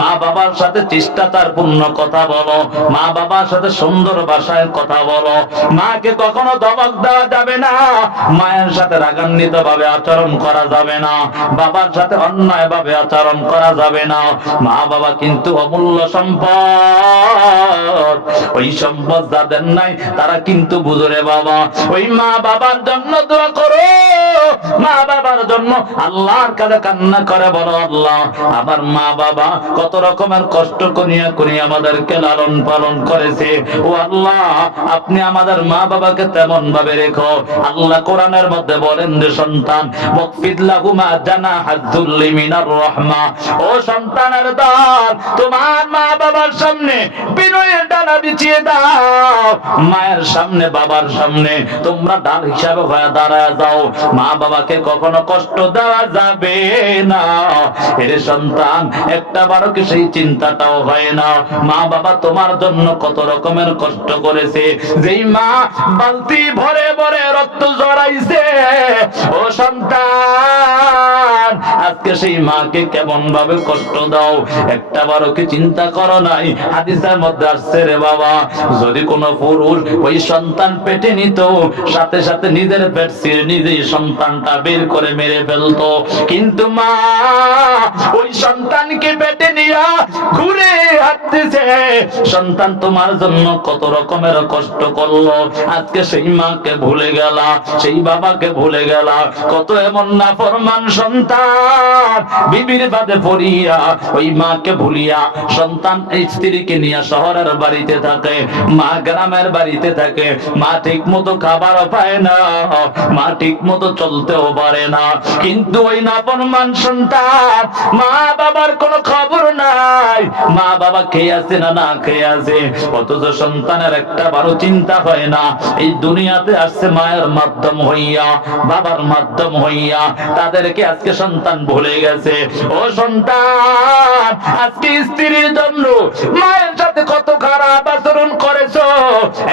মা বাবার সাথে শিষ্টাচারপূর্ণ কথা বলো, মা বাবার সাথে সুন্দর ভাষায় কথা বলো। মাকে কখনো ধমক দেওয়া যাবে না, মায়ের সাথে রাগান্বিত ভাবে আচরণ করা যাবে না, বাবার সাথে অন্যায় ভাবে আচরণ করা যাবে না। মা বাবা কিন্তু অমূল্য সম্পদ, ওই সম্পদ যাদের নাই তারা কিন্তু বুঝরে বাবা। ওই মা বাবার জন্য দোয়া করো, মা বাবার জন্য আল্লাহর কাছে কান্না করে বলো, আল্লাহ আমার মা বাবা কত রকমের কষ্ট করিয়া করিয়া আমাদেরকে লালন পালন করেছে, ও আল্লাহ আপনি আমাদের মা বাবাকে তেমন ভাবে রেখো। আল্লাহ কোরআনের মধ্যে বলেন যে সন্তান ওয়াকফিদ লাহুমা জানাহাদ যুল্লি মিনার রাহমা, ও সন্তানের দল তোমার মা বাবার সামনে বিনয়ের ডানা বিছিয়ে দাও, মায়ের সামনে বাবার সামনে তোমরা ডাল হিসাবে হয়ে দাঁড়ায় যাও। মা বাবাকে কখনো কষ্ট দেওয়া যাবে না। এর সন্তান একটা বারো কি সেই চিন্তাটাও হয় না, মা বাবা তোমার জন্য কত রকমের কষ্ট করেছে। যেই মা বালতি ভরে ভরে রক্ত জড়াইছে, ও সন্তান আজকে সেই মাকে কেমন ভাবে কষ্ট দাও, একটা বারো কি চিন্তা করো নাই? হাদিসের মধ্যে আসছে রে বাবা, যদি কোনো পুরুষ ওই সন্তান পেটে নিত, সাথে সাথে নিজের পেট ছিঁড়ে নিজেই সন্তানটা বের করে মেরে ফেলতো, কিন্তু মা ওই সন্তানকে পেটে নিয়া ঘুরে হাঁটতেছে। সন্তান তোমার জন্য কত রকমের কষ্ট করলো, আজকে সেই মাকে ভুলে গেলা, সেই বাবাকে ভুলে গেলা। কত এমন নাফরমান সন্তান বিবির বাদে পড়িয়া ওই মাকে ভুলিয়া সন্তান এই স্ত্রীকে নিয়ে শহরের বাড়িতে থাকে, মা গ্রামের বাড়িতে থাকে। মা ঠিক মতো খাবার পায় না, মা ঠিক মতো চলতেও পারে না, কিন্তু ওই নাফরমান সন্তান মা বাবার কোনো খবর নাই, মা বাবা খেয়ে আছে না না খেয়ে আছে। অথচ সন্তানের একটা বারো চিন্তা হয় না, এই দুনিয়াতে আসছে মায়ের মাধ্যম হইয়া, বাবার মাধ্যম হইয়া, তাদেরকে আজকে সন্তান ভুলে গেছে। ও সন্তান আজকে স্ত্রীর জন্য মায়ের সাথে কত খারাপ আচরণ করেছো,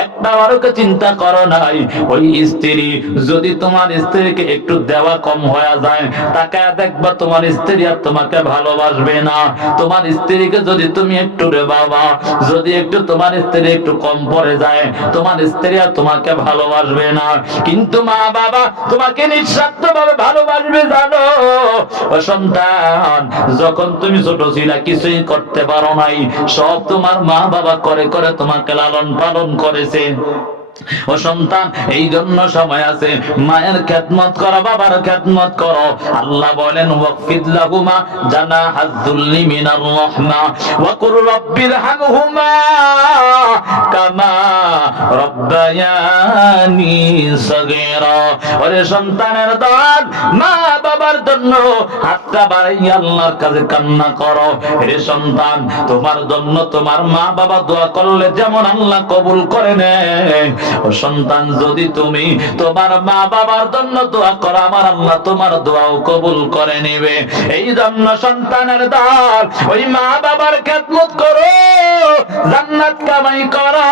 একটা বারো চিন্তা করো নাই? ওই স্ত্রী যদি তোমার স্ত্রীকে একটু দেওয়া কম হয়ে যায়, তাকায় দেখবা তোমার স্ত্রী আর তোমাকে ভালোবাসবে না। তোমার স্ত্রীকে যদি তুমি একটু রে বাবা, যদি একটু তোমার স্ত্রী একটু কম পড়ে যায়, তোমার স্ত্রী আর তোমাকে ভালোবাসবে না। কিন্তু মা বাবা তোমাকে নিঃস্বার্থ ভাবে ভালোবাসবে জানো? ও সন্তান যখন তুমি ছোট ছিলা কিছুই করতে পারো নাই, সব তোমার মা বাবা করে করে তোমাকে লালন পালন করেছে। ও সন্তান এই জন্য সময় আছে মায়ের খেদমত করো, বাবার খেদমত করো। আল্লাহ বলেন ওয়াকফিদ লাহুমা জানাহাজ যুল্লি মিনার রাহমা ওয়া কুর রাব্বিরহামহুমা কামা রাব্বায়ানি সগীরা। ওরে সন্তানের দল মা বাবার জন্য হাতটা বাড়াইয়া আল্লাহর কাছে কান্না করো। হে সন্তান তোমার জন্য তোমার মা বাবা দোয়া করলে যেমন আল্লাহ কবুল করে নেয়, ও সন্তান যদি তুমি তোমার মা বাবার জন্য দোয়া করো, আমার আল্লাহ তোমার দোয়াও কবুল করে নেবে। এই জন্য সন্তানের দল ওই মা বাবার খেদমত করো, জান্নাত কামাই করো।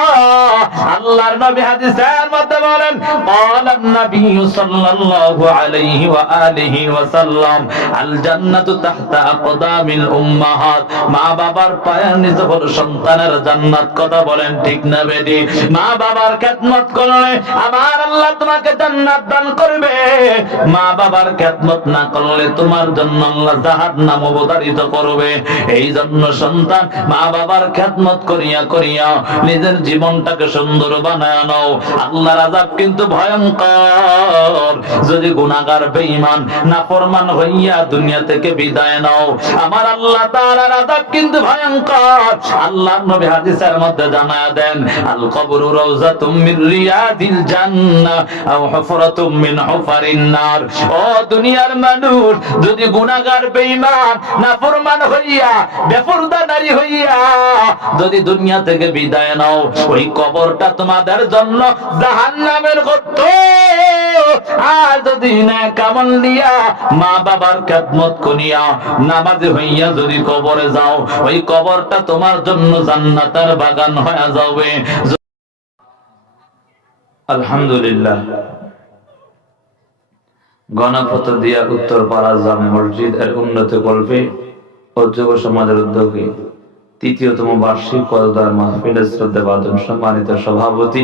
আল্লাহর নবী হাদিসের মধ্যে বলেন ক্বালান নবী সাল্লাল্লাহু আলাইহি ওয়া আলিহি ওয়া সাল্লাম আল জান্নাতু তাহতা আকদামিল উম্মাহাত। মা বাবার পায়ের নিচে হলো সন্তানের জান্নাত। কথা বলেন ঠিক না বেদি? মা বাবার খেদমত করলে আমার আল্লাহ তোমাকে জান্নাত দান করবে, মা বাবার খেদমত না করলে তোমার জন্য আল্লাহ জাহান্নাম অবধারিত করবে। এই জন্য সন্তান মা বাবার খেদমত করিয়া করিয়া নিজের জীবনটাকে সুন্দর বানায় নাও। আল্লাহর আযাব কিন্তু ভয়ঙ্কর। যদি গুনাহগার বেঈমান নাফরমান হইয়া দুনিয়া থেকে বিদায় নাও, আমার আল্লাহ তাআলার আযাব কিন্তু ভয়ঙ্কর। আল্লাহর নবী হাদিসের মধ্যে জানায়া দেন আল কবরু রাউযাতুম মির রিয়াদিল জান্নাহ আও হুফরাতুম মিন হুফারিন নার। ও দুনিয়ার মানুষ, যদি গুনাহগার বেঈমান নাফরমান হইয়া বেপরদা নারী হইয়া যদি দুনিয়া থেকে বিদায় নাও, ওই কবরটা তোমাদের জন্য জাহান্নামের গর্ত। আর যদি নেক আমল দিয়া মা বাবার খেদমত করিয়া নামাজি হইয়া যদি কবরে যাও, ওই কবরটা তোমার জন্য জান্নাতের বাগান হয়ে যাবে। আলহামদুলিল্লাহ, গণপত দিয়া উত্তরপাড়া জামে মসজিদ এর উন্নতি কল্পে ও যুব সমাজের উদ্যোগে ৩য়তম বার্ষিক কদর মাহফিলের শ্রদ্ধাভাজন সম্মানিত সভাপতি,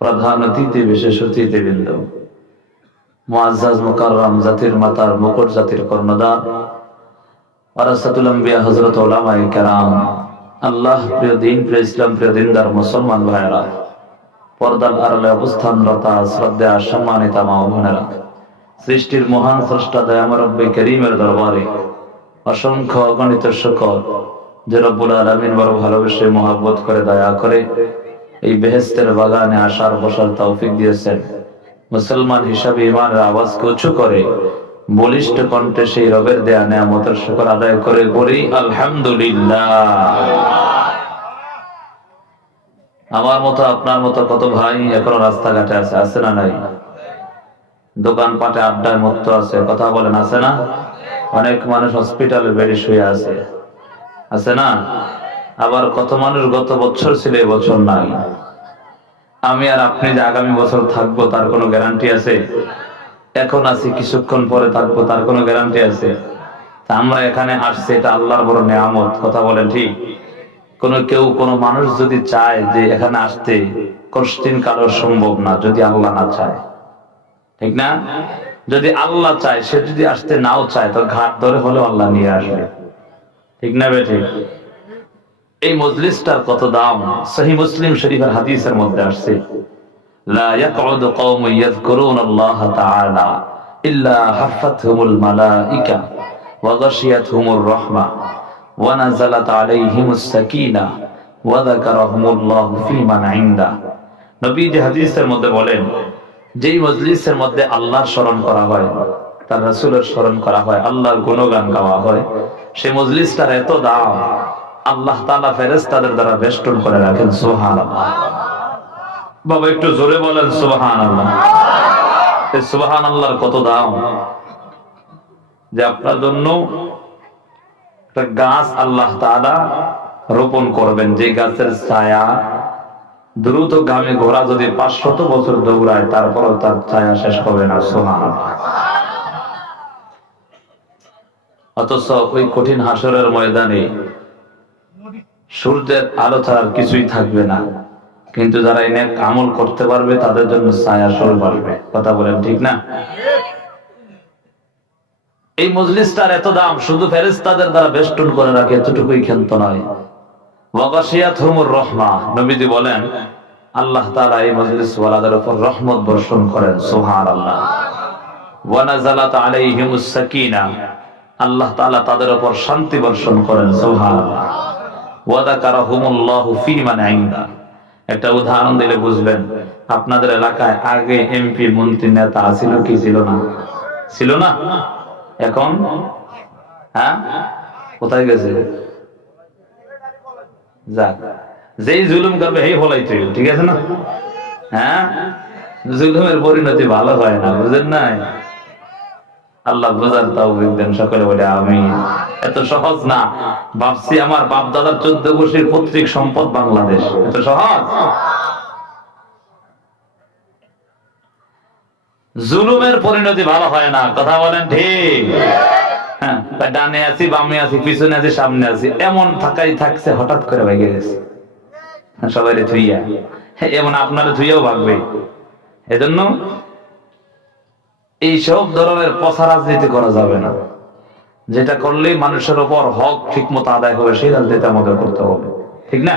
প্রধান অতিথি, বিশেষ অতিথিবৃন্দ, মুআজ্জাজ মুকাররম জাতির মাতার মুকুট জাতির কর্ণধার ওয়ারাসাতুল আম্বিয়া হযরত উলামায়ে কেরাম, আল্লাহ প্রিয় দিন, প্রিয় ইসলাম, প্রিয় দিনদার মুসলমান ভাইয়েরা, পর্দার আড়ালে অবস্থানরতা শ্রদ্ধা সম্মানিত মা ও বোনেরা, সৃষ্টির মহান স্রষ্টা দয়াময় রব্বে করিমের দরবারে অসংখ্য অগণিত শুকর যে রব্বুল আলামিন বড় ভালোবেসে মহব্বত করে দয়া করে এই বেহেশতের বাগানে আসার বসার তৌফিক দিয়েছেন। মুসলমান হিসাবে ইমানের আওয়াজকে উঁচু করে বলিষ্ঠ কণ্ঠে সেই রবের দেয়া নেয়ামতের শুকর আদায় করে বলি আলহামদুলিল্লাহ। আমার মতো আপনার মতো কত ভাই এখনো রাস্তাঘাটে আছে না নাই? দোকানপাটে আড্ডায় মুক্ত আছে, কথা বলেন, আছে না? অনেক মানুষ হসপিটালে বেডে শুয়ে আছে না? আবার কত মানুষ গত বছর ছিল এই বছর নাই। আমি আর আপনি যে আগামী বছর থাকবো তার কোনো গ্যারান্টি আছে? এখন আছি, কিছুক্ষণ পরে থাকবো, তার কোনো গ্যারান্টি আছে? তা আমরা এখানে আসছি, এটা আল্লাহর বড় নেয়ামত, কথা বলেন ঠিক? কোনো মানুষ যদি চায় যে এখানে আসতে, কোশ্চিন কারোর সম্ভব না যদি আল্লাহ না চায়, ঠিক না? যদি আল্লাহ চায়, সে যদি আসতে নাও চায় তো ঘাট ধরে হলেও আল্লাহ নিয়ে আসবে, ঠিক না বেঠি? এই মজলিসটার কত দাম! সহিহ মুসলিম শরীফের হাদিসের মধ্যে আসছে, লা ইয়াকউদু কওমুন ইয়াযকুরুনাল্লাহ তাআলা ইল্লা হাফাতহুমুল মালাইকা ওয়া গাশিয়াতহুমুর রাহমা ওয়া নাযালাত আলাইহিমুস সাকিনাহ ওয়া যাকারাহুমুল্লাহু ফীমান ইনদা। নবীজি হাদিসের মধ্যে বলেন, যেই মজলিসের মধ্যে আল্লাহর স্মরণ করা হয়, তার রাসূলের স্মরণ করা হয়, আল্লাহর গুণগান গাওয়া হয়, সেই মজলিসটার এত দাম আল্লাহ তাআলা ফেরেশতাদের দ্বারা বেষ্টন করে রাখেন। সুবহানাল্লাহ। বাবা একটু জোরে বলেন সুবহানাল্লাহ। এই সুবহানাল্লাহর কত দাম যে আপনার জন্য একটা গাছ আল্লাহ তাআলা রোপণ করবেন, যে গাছের ছায়া দ্রুতগামী ঘোড়া যদি 500 বছর দৌড়ায় তারপরও তার ছায়া শেষ হবে না। সুবহানাল্লাহ। অথচ ওই কঠিন হাসরের ময়দানে সূর্যের আলো ছাড়া কিছুই থাকবে না, কিন্তু যারা এই নেক আমল করতে পারবে তাদের জন্য ছায়া স্বরূপ আসবে, কথা বলেন ঠিক না? এই মজলিসটার এত দাম, শুধু ফেরেশতাদের দ্বারা বেষ্টন করে রাখে এতটুকুই ক্ষান্ত নয়। ওয়া গাশিয়াতহুমুর রাহমা, নবীজি বলেন আল্লাহ তাআলা এই মজলিস ওয়ালাদের উপর রহমত বর্ষণ করেন। সুবহানাল্লাহ। ওয়া নাযালাত আলাইহিমুস সাকিনাহ, আল্লাহ তাআলা তাদের উপর শান্তি বর্ষণ করেন। সুবহানাল্লাহ। ওয়া যাকারাহুমুল্লাহু ফীমান ইনদা। একটা উদাহরণ দিলে বুঝবেন। আপনাদের এলাকায় আগে এমপি, মন্ত্রী, নেতা ছিল কি ছিল না? ছিল না? এখন হ্যাঁ, কোথায় গেছে? যাক, যেই জুলুম করবে সেই ফলাইতে, ঠিক আছে না? হ্যাঁ, জুলুমের পরিণতি ভালো হয় না, বুঝেন নাই? আল্লাহ বুঝার তৌফিক দেন, সকলে বলে আমিন। এত সহজ না। ভাবছি আমার বাপ দাদার 14 বছরের পৈতৃক সম্পদ বাংলাদেশ, এত সহজ? জুলুমের পরিণতি ভালো হয় না, কথা বলেন ঠিক? হ্যাঁ, ডানে আছি, বামে আছি, পিছনে আছি, সামনে আছি, এমন থাকাই থাকছে, হঠাৎ করে ভেঙে গেছে সবাই ধুইয়া। এমন আপনারা ধুইয়াও ভাগবে। এজন্য এই সব ধরনের পচা রাজনীতি করা যাবে না। যেটা করলেই মানুষের উপর হক ঠিক মতো আদায় হবে সেই রাজনীতি আমাদের করতে হবে, ঠিক না?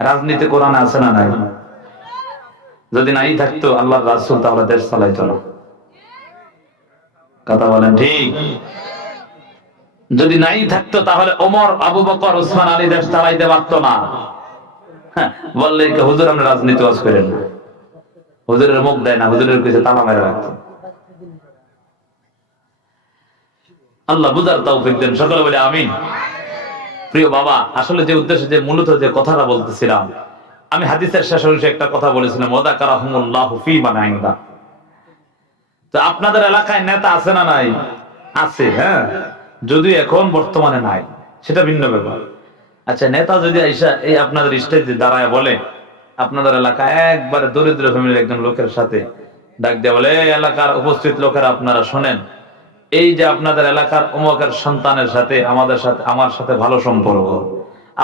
রাজনীতি কোরআনে আছে না নাই? যদি নাই থাকতো আল্লাহর রাসূল তাহলে দেশ চালাইতো না, কথা বলেন ঠিক? যদি নাই থাকতো তাহলে ওমর, আবু বকর, ওসমান, আলী দেশ চালাইতে পারতো না। বললে হুজুর আমরা রাজনীতি ওয়াজ করেন না, হুজুরের মুখ দেয় না, হুজুরের কাছে তালা মেরে রাখতো। আল্লাহ বুঝার তৌফিক দেন, সকলে বলে আমিন। প্রিয় বাবা, আসলে যে উদ্দেশ্যে, যে মূলত যে কথাটা বলতেছিলাম, আমি হাদিসের শেষ অংশে একটা কথা বলেছিলাম, ওয়া যাকারাহুমুল্লাহু ফীমান ইনদা। তো আপনাদের এলাকায় নেতা আছে না নাই? আছে, হ্যাঁ, যদি এখন বর্তমানে নাই, সেটা ভিন্ন ব্যাপার। আচ্ছা, নেতা যদি আইসা এই আপনাদের স্টেজে দাঁড়ায় বলে, আপনাদের এলাকায় একবারে দরিদ্র ফ্যামিলির একজন লোকের সাথে ডাক দিয়ে বলে, এলাকার উপস্থিত লোকেরা আপনারা শোনেন, এই যে আপনাদের এলাকার অমুকের সন্তানের সাথে আমার সাথে ভালো সম্পর্ক,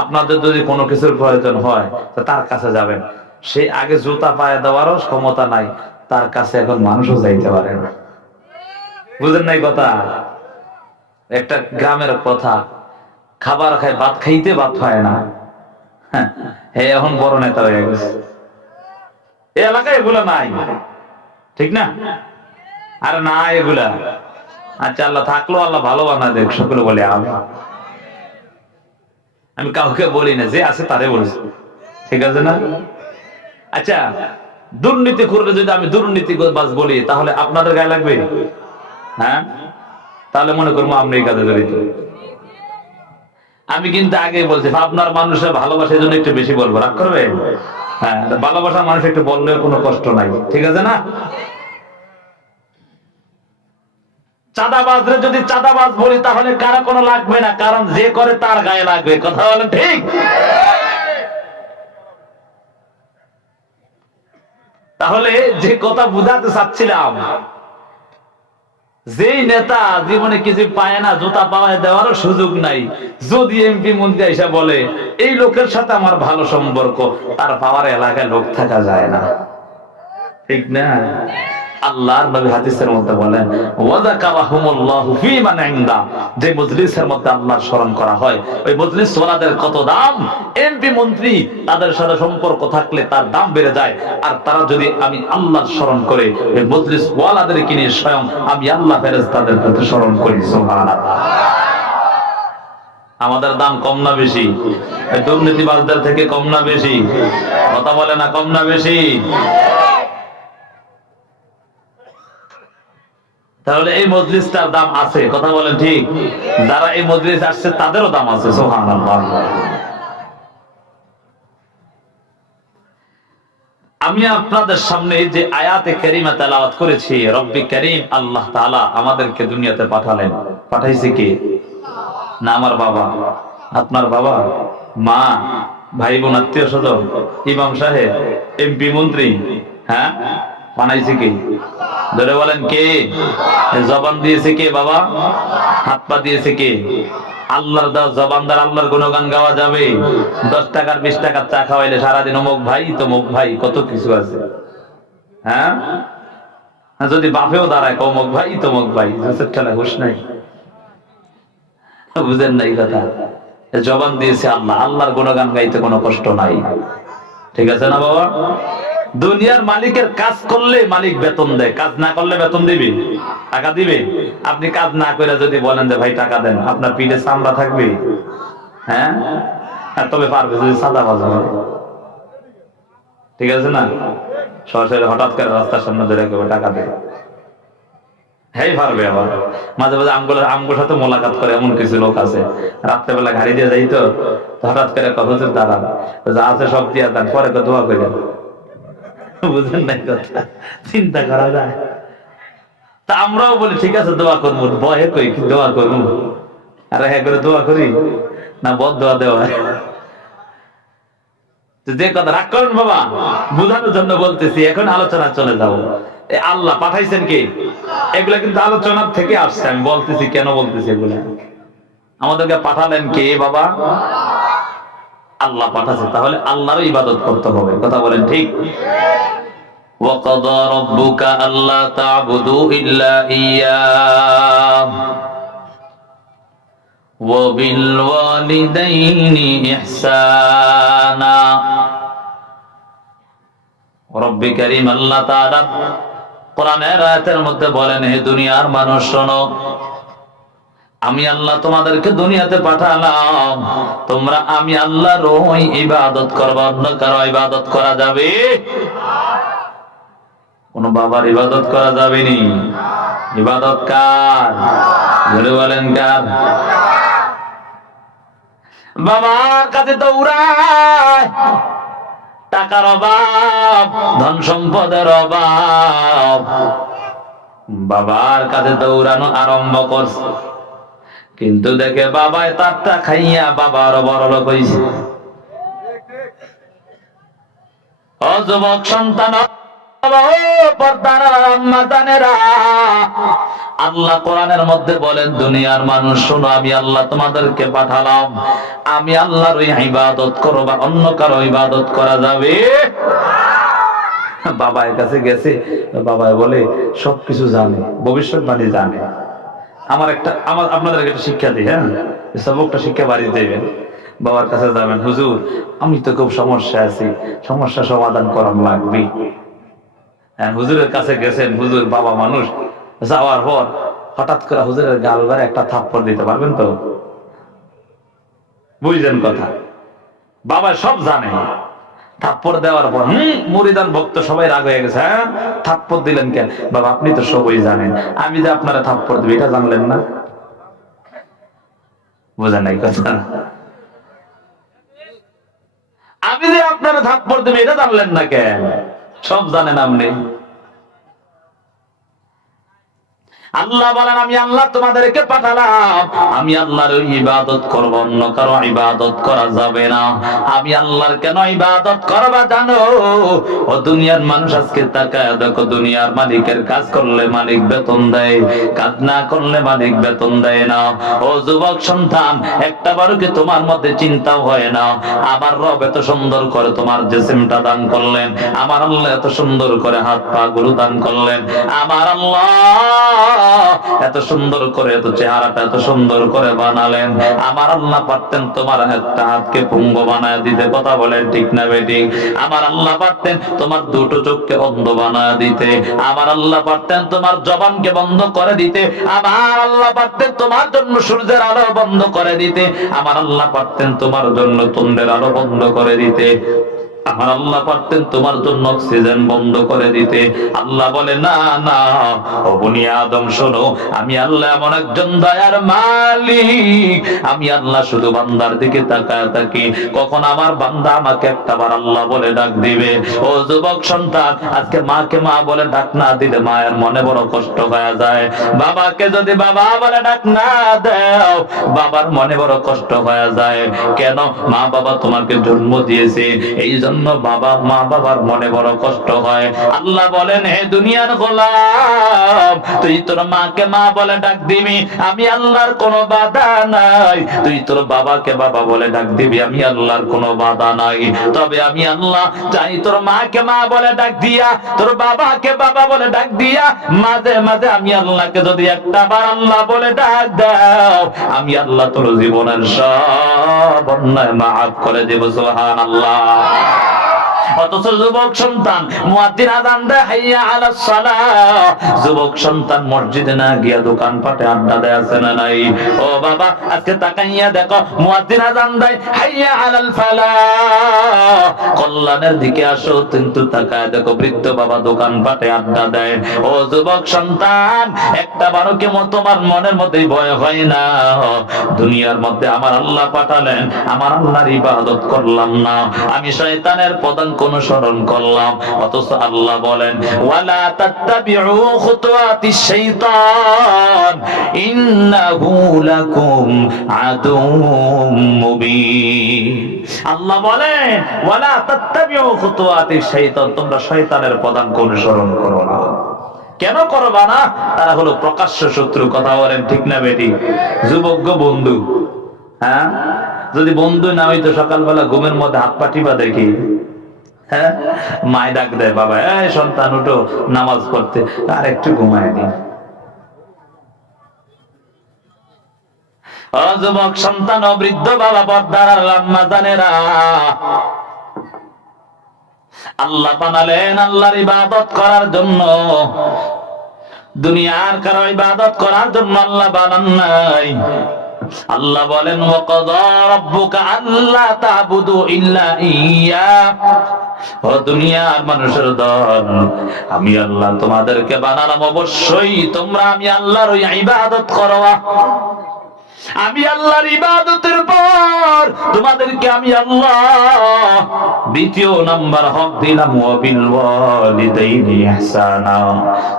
আপনাদের যদি কোনো কিছুর প্রয়োজন হয় তো তার কাছে যাবেন। সে আগে জুতা পায়ে দেওয়ারও ক্ষমতা নাই, তার কাছে এখন মানুষও যাইতে পারে না। বুঝেন নাই কথা? একটা গ্রামের কথা, খাবার খায়, ভাত খাইতে ভাত পায় না, হ্যাঁ এখন বড় নেতা হয়ে গেছে। এই এলাকায় এগুলো নাই, ঠিক না? আর না এগুলা, আচ্ছা আল্লাহ থাকলো, আল্লাহ ভালো বানা দেখ, সকলে বলে আমি কাউকে বলি না, যে আছে তারে বলছি, ঠিক আছে না? আচ্ছা, দুর্নীতি করলে যদি আমি দুর্নীতি বলি তাহলে আপনাদের গায়ে লাগবে? হ্যাঁ, তাহলে মনে করবো আপনি এই কাজে জড়িত। আমি কিন্তু আগে বলছি আপনার মানুষের ভালোবাসার জন্য একটু বেশি বলবো, রাগ করবে? হ্যাঁ, ভালোবাসার মানুষ একটু বললেও কোনো কষ্ট নাই, ঠিক আছে না? চাঁদাবাজরে যদি চাঁদাবাজ বলি তাহলে কারো কোনো লাগবে না, কারণ যে করে তার গায়ে লাগবে। কথা বলেন ঠিক? তাহলে যে কথা বুঝাতে চাচ্ছিলাম, যেই নেতা জীবনে কিছু পায় না, জুতা পাওয়ায় দেওয়ারও সুযোগ নাই, যদি এমপি মন্ত্রী এসে বলে এই লোকের সাথে আমার ভালো সম্পর্ক, তার পাওয়ার এলাকায় লোক থাকা যায় না, ঠিক না? আল্লাহর নবী হাদিসের মধ্যে বলেন, ওয়াযাকারাহুমুল্লাহু ফী মান ইনদা, যে মজলিসের মধ্যে আল্লাহর স্মরণ করা হয় ওই মজলিস ওয়ালাদের কত দাম। এমপি মন্ত্রী তাদের সাথে সম্পর্ক থাকলে তার দাম বেড়ে যায়, আর তারা যদি আমি আল্লাহর স্মরণ করে ওই মজলিস ওয়ালাদের কিনে স্বয়ং আমি আল্লাহ ফেরেশতাদের প্রতি স্মরণ করি। সুবহানাল্লাহ। আমাদের দাম কম না বেশি? দুর্নীতিবাজদের থেকে কম না বেশি? কথা বলে না, কম না বেশি? তাহলে এই মজলিসটার দাম আছে, কথা বলেন ঠিক? যারা এই মজলিস আসছে তাদেরও দাম আছে। সুবহানাল্লাহ। আমি আপনাদের সামনে যে আয়াতে কারিমা তেলাওয়াত করেছি, রব্বি কারীম আল্লাহ তাআলা আমাদেরকে দুনিয়াতে পাঠালেন। পাঠাইছে কে? না আমার বাবা, আপনার বাবা, মা, ভাই বোন, আত্মীয় স্বজন, ইমাম সাহেব, এমপি মন্ত্রী, হ্যাঁ? বানাইছে কে? ধরে বলেন কে? জবান দিয়েছে কে বাবা? হাত পা দিয়েছে কে? আল্লাহর দাও জবান দ্বারা আল্লাহর গুণগান গাওয়া যাবে? 10 টাকার 20 টাকার চা খাওয়াইলে সারাদিন অমুক ভাই তমুক ভাই কত কিছু আছে, হ্যাঁ? যদি বাপেও দাঁড়ায় অমুক ভাই তমুক ভাই, ঠেলা হুশ নাই। বুঝেন নাই কথা? জবান দিয়েছে আল্লাহ, আল্লাহর গুণগান গাইতে কোনো কষ্ট নাই, ঠিক আছে না বাবা? দুনিয়ার মালিকের কাজ করলে মালিক বেতন দেয়, কাজ না করলে বেতন দিবে? টাকা দিবে? আপনি কাজ না করে যদি বলেন যে ভাই টাকা দেন, আপনার পিঠে চামড়া থাকবে? হ্যাঁ, তবে পারবে যদি সাদাবাজ হয়, ঠিক আছে না? সরাসরি হঠাৎ করে রাস্তার সামনে ধরে কেউ টাকা দেয়, হ্যাঁ পারবে। আবার মাঝে মাঝে আমগুলোর সাথে মোলাকাত করে এমন কিছু লোক আছে, রাত্রেবেলা গাড়ি দিয়ে যাই তো হঠাৎ করে হুজুর দাঁড়ান, যা আছে সব দিয়ে দেন, পরে দোয়া করে। বুঝেন নাই কথা? চিন্তা করা যায়? তা আমরাও বলি ঠিক আছে দোয়া করবো, ভয়ে কই কি দোয়া করবো? আর হ্যাঁ করে দোয়া করি না, বদ দোয়া দেওয়া। যে কথা রাগ করেন বাবা, বুঝানোর জন্য বলতেছি। এখন আলোচনা চলে যাবো। আল্লাহ পাঠাইছেন কে? এগুলা কিন্তু আলোচনার থেকে আসছে, আমি বলতেছি কেন বলতেছি এগুলা। আমাদেরকে পাঠালেন কে বাবা? আল্লাহ পাঠাচ্ছে, তাহলে আল্লাহরও ইবাদত করতে হবে, কথা বলেন ঠিক? وَقَضَى رَبُّكَ أَلَّا تَعْبُدُوا إِلَّا إِيَّاهُ وَبِالْوَالِدَيْنِ إِحْسَانًا। রব্বি কারীম আল্লাহ তাআলা কোরআনের আয়াতের মধ্যে বলেন, হে দুনিয়ার মানুষ শোনো, আমি আল্লাহ তোমাদেরকে দুনিয়াতে পাঠালাম, তোমরা আমি আল্লাহর ওই ইবাদত করবা, অন্য কারো ইবাদত করা যাবে? কোন বাবার ইবাদত করা যাবে নি? ইবাদত কার? বলে বলেন কার? বাবার কাছে দৌড়ায়, টাকার অভাব, ধন সম্পদের অভাব, বাবার কাছে দৌড়ানো আরম্ভ করছে, কিন্তু দেখে বাবায় তারটা খাইয়া বাবার বড় লোক হইছে। ও যুবক সন্তান, আল্লাহ কোরআনের মধ্যে বলেন, দুনিয়ার মানুষ শোনো, আমি আল্লাহ তোমাদেরকে পাঠালাম, আমি আল্লাহর ইবাদত করো, বা অন্য কারো ইবাদত করা যাবে। বাবার কাছে গেছে, বাবা বলে সবকিছু জানে, ভবিষ্যৎবাণী জানে। আপনাদেরকে একটা শিক্ষা দিই, হ্যাঁ, সবকটা শিক্ষা বাড়িতে দেবেন। বাবার কাছে যাবেন, হুজুর আমি তো খুব সমস্যা আছি, সমস্যা সমাধান করার লাগবে। হ্যাঁ, হুজুরের কাছে গেছেন, হুজুর বাবা মানুষ, যাওয়ার পর হঠাৎ করে হুজুরের গাল ধরে একটা থাপ্পড় দিতে পারবেন তো? বুঝলেন কথা? বাবা সব জানে, থাপ্পড় দেওয়ার পর মুরিদান ভক্ত সবাই রাগ হয়ে গেছে, হ্যাঁ থাপ্পড় দিলেন কেন? বাবা আপনি তো সবই জানেন, আমি যে আপনারা থাপ্পড় দেব এটা জানলেন না? বোঝেন নাই কথা? আমি যে আপনারা থাপ্পড় দেব এটা জানলেন না কেন? সব জানেন আপনি। আল্লাহ বলেন, আমি আল্লাহ তোমাদেরকে পাঠালাম, আমি আল্লাহর ইবাদত করব, অন্য কারো ইবাদত করা যাবে না। আমি আল্লাহর কেন ইবাদত করবা জানো? ও দুনিয়ার মানুষ, আজকে তাকায় দেখো, দুনিয়ার মালিকের কাজ করলে মালিক বেতন দেয়, কাজ না করলে মালিক বেতন দেয় না। ও যুবক সন্তান, একটা বারও কি তোমার মধ্যে চিন্তাও হয় না, আমার রব এত সুন্দর করে তোমার জিসিমটা দান করলেন, আমার আল্লাহ এত সুন্দর করে হাত পা গুলো দান করলেন, আমার আল্লাহ এত সুন্দর করে, এত চেহারাটা এত সুন্দর করে বানালেন, আমার আল্লাহ পারতেন তোমার একটা হাতকে পুঙ্গ বানায় দিতে। কথা বলেন ঠিক না বেঠিক? আমার আল্লাহ পারতেন তোমার দুটো চোখকে অন্ধ বানায় দিতে, আমার আল্লাহ পারতেন তোমার জবানকে বন্ধ করে দিতে, আমার আল্লাহ পারতেন তোমার জন্য সূর্যের আলো বন্ধ করে দিতে, আমার আল্লাহ পারতেন তোমার জন্য চন্দ্রের আলো বন্ধ করে দিতে, আমার আল্লাহ পারতেন তোমার জন্য অক্সিজেন বন্ধ করে দিতে। আল্লাহ বলে, না না, ও বনি আদম শোনো, আমি আল্লাহ এমন একজন দয়ার মালিক, আমি আল্লাহ শুধু বান্দার দিকে তাকায় থাকি, কখন আমার বান্দা আমাকে একটাবার আল্লাহ বলে ডাক দিবে। ও যুবক সন্তান, আজকে মাকে মা বলে ডাক না দিলে মায়ের মনে বড় কষ্ট হয়ে যায়, বাবাকে যদি বাবা বলে ডাক না দাও বাবার মনে বড় কষ্ট হয়ে যায়। কেন? মা বাবা তোমাকে জন্ম দিয়েছে, এই জন্য বাবা মা বাবার মনে বড় কষ্ট হয়। আল্লাহ বলেন, হে দুনিয়ার গোলাম, তুই তোর মাকে মা বলে ডাক দিবি, আমি আল্লাহর কোনো বাধা নাই, তুই তোর বাবাকে বাবা বলে ডাক দিবি, আমি আল্লাহর কোনো বাধা নাই। তবে আমি আল্লাহ চাই তোর মাকে মা বলে ডাক দিয়া, তোর বাবাকে বাবা বলে ডাক দিয়া, মাঝে মাঝে আমি আল্লাহকে যদি একটা বার আল্লাহ বলে ডাক দাও, আমি আল্লাহ তোর জীবনের সব অন্যায় মাফ করে দেব। সুবহানাল্লাহ। অথচ যুবক সন্তান মুয়াজ্জিন আযান দেয়, হাইয়া আলাস সালাহ, যুবক সন্তান মসজিদে না গিয়া দোকানপাটে আড্ডা দেয়, আছে না নাই? ও বাবা, আজকে তাকাইয়া দেখো, মুয়াজ্জিন আযান দেয়, হাইয়া আলাল ফালাহ, কল্যাণের দিকে আসো, কিন্তু তাকায় দেখো বৃদ্ধ বাবা দোকানপাটে আড্ডা দেয়। ও যুবক সন্তান, একটা বারো কি তোমার মনের মধ্যে ভয় হয় না? দুনিয়ার মধ্যে আমার আল্লাহ পাঠালেন, আমার আল্লাহর ইবাদত করলাম না, আমি শয়তানের পদাঙ্ক অনুসরণ করলাম। অথচ আল্লাহ বলেন, ওয়ালা তাত্তাবিউ খুতুওয়াতিশ শাইতান ইন্নাহু লাকুম আদুউম মুবিন। আল্লাহ বলেন, ওয়ালা তাত্তাবিউ খুতুওয়াতিশ শাইতান, তোমরা শয়তানের পদাঙ্ক অনুসরণ করো না। কেন করবা না? তারা হলো প্রকাশ্য শত্রু। কথা বলেন ঠিক না বেটি? যুবক বন্ধু, হ্যাঁ, যদি বন্ধু না হইতো সকালবেলা ঘুমের মধ্যে হাত পা টিপা দেখি, হ্যাঁ, মায় ডাক দেয়, বাবা এই সন্তান উঠো নামাজ পড়তে, আর একটু ঘুমায় নি। ও যুবক সন্তান, ও বৃদ্ধ বাবা, পর্দার আম্মা জানেরা, আল্লাহ বানালেন আল্লাহর ইবাদত করার জন্য, দুনিয়ার কারো ইবাদত করার জন্য আল্লাহ বানান নাই। আল্লাহ বলেন, ওয়াকাযা রাব্বুকা আল্লা তা'বুদু ইল্লা ইয়্যা, ও দুনিয়ার মানুষের দল, আমি আল্লাহ তোমাদেরকে বানালাম, অবশ্যই তোমরা আমি আল্লাহর ওই ইবাদত করবা। আমি আল্লাহর ইবাদতের পর তোমাদেরকে আমি আল্লাহ দ্বিতীয় নাম্বার হক দিলাম, ওয়াবিল ওয়ালিদাইনি ইহসানা,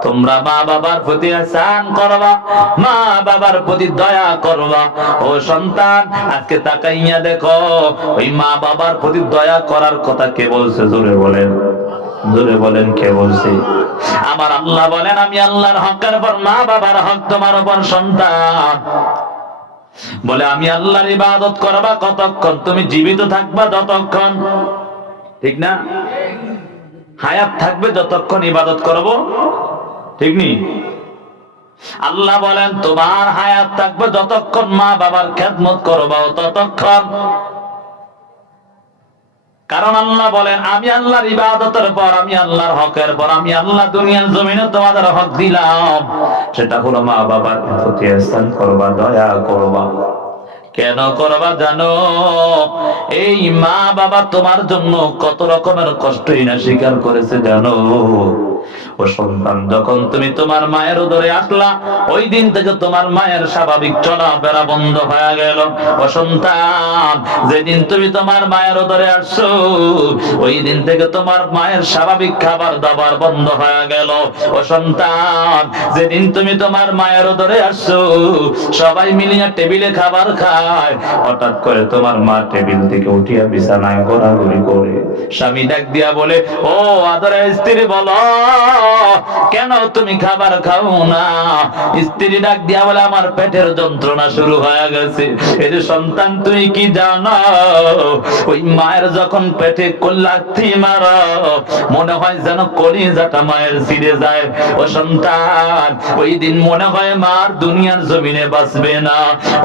তোমরা মা বাবার প্রতি ইহসান করবা, মা বাবার প্রতি দয়া করবা। ও সন্তান, আজকে তাকাইয়া দেখো, ওই মা বাবার প্রতি দয়া করার কথা কে বলছে? জোরে বলেন। জোরে বলেন কে বলছে? আমার আল্লাহ বলেন আমি আল্লাহর হকের পর মা বাবার হক তোমার উপর সন্তান। বলে আমি আল্লাহর ইবাদত করবা কতক্ষণ? তুমি জীবিত থাকবা যতক্ষণ, ঠিক না? হায়াত থাকবে যতক্ষণ ইবাদত করব, ঠিক নি? আল্লাহ বলেন তোমার হায়াত থাকবে যতক্ষণ মা বাবার খেদমত করবা ততক্ষণ। কারণ আল্লাহ বলেন আমি আল্লাহর ইবাদতের পর, আমি আল্লাহর হকের পর, আমি আল্লাহ দুনিয়ার জমিনে তোমাদের হক দিলাম, সেটা হলো মা বাবার প্রতি ইহসান করবা, দয়া করবা। কেন করবা জানো? এই মা বাবা তোমার জন্য কত রকমের কষ্টই না স্বীকার করেছে জানো? ও সন্তান, যখন তুমি তোমার মায়ের উদরে আসলা ওই দিন থেকে তোমার মায়ের স্বাভাবিক চলাফেরা বন্ধ হয়ে গেল। ও সন্তান, যেদিন তুমি তোমার মায়ের উদরে আসছো ওই দিন থেকে তোমার মায়ের স্বাভাবিক খাবার দাবার বন্ধ হয়ে গেল। ও সন্তান, যেদিন তুমি তোমার মায়ের উদরে আসছো সবাই মিলিয়ে টেবিলে খাবার খায়, হঠাৎ করে তোমার মা টেবিল থেকে উঠিয়া বিছানায় ঘোরাঘুরি করে। স্বামী ডাক দিয়া বলে, ও আদরের স্ত্রী বলো কেন তুমি খাবার খাও না? স্ত্রী ডাক দিয়া বলে আমার পেটের যন্ত্রণা শুরু হয়ে গেছে। এর সন্তান তুই কি জানো? ওই মায়ের যখন পেটে লাথি মারো মনে হয় যেন কলিজাটা মায়ের ছিঁড়ে যায়। ও সন্তান, ওই দিন মনে হয় মার দুনিয়ার জমিনে বাঁচবে না।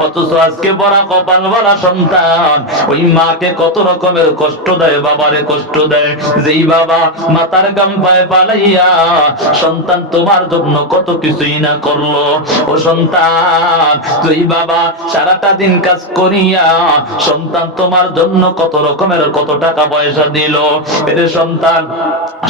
অথচ আজকে বড় কপাল বলা সন্তান ওই মাকে কত রকমের কষ্ট দেয়, বাবারে কষ্ট দেয়। যেই বাবা মাতার গাম পায়ে পালাইয়া সন্তান তোমার জন্য কত কিছুই না করলো। ও সন্তান, তুই বাবা সারাটা দিন কাজ করিয়া সন্তান তোমার জন্য কত রকমের কত টাকা পয়সা দিল। এর সন্তান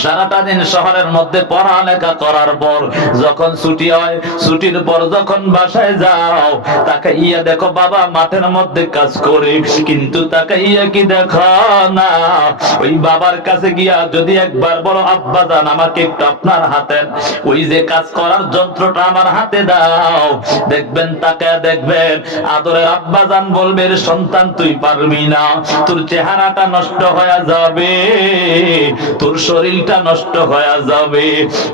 সারাটা দিন শহরের মধ্যে পড়ালেখা করার পর যখন ছুটি হয়, ছুটির পর যখন বাসায় যাও তাকে ইয়া দেখো বাবা মাঠের মধ্যে কাজ করে, কিন্তু তাকে ইয়া কি দেখো না ওই বাবার কাছে গিয়া যদি একবার বলো আব্বা জান আমাকে একটু আপনার হাতের ওই যে কাজ করার যন্ত্রটা আমার হাতে দাও, দেখবেন তাকে দেখবেন আদরের আব্বা জান বলবে সন্তান তুই পারবি না, তোর চেহারাটা নষ্ট হয়ে যাবে, তোর শরীরটা নষ্ট হয়ে যাবে।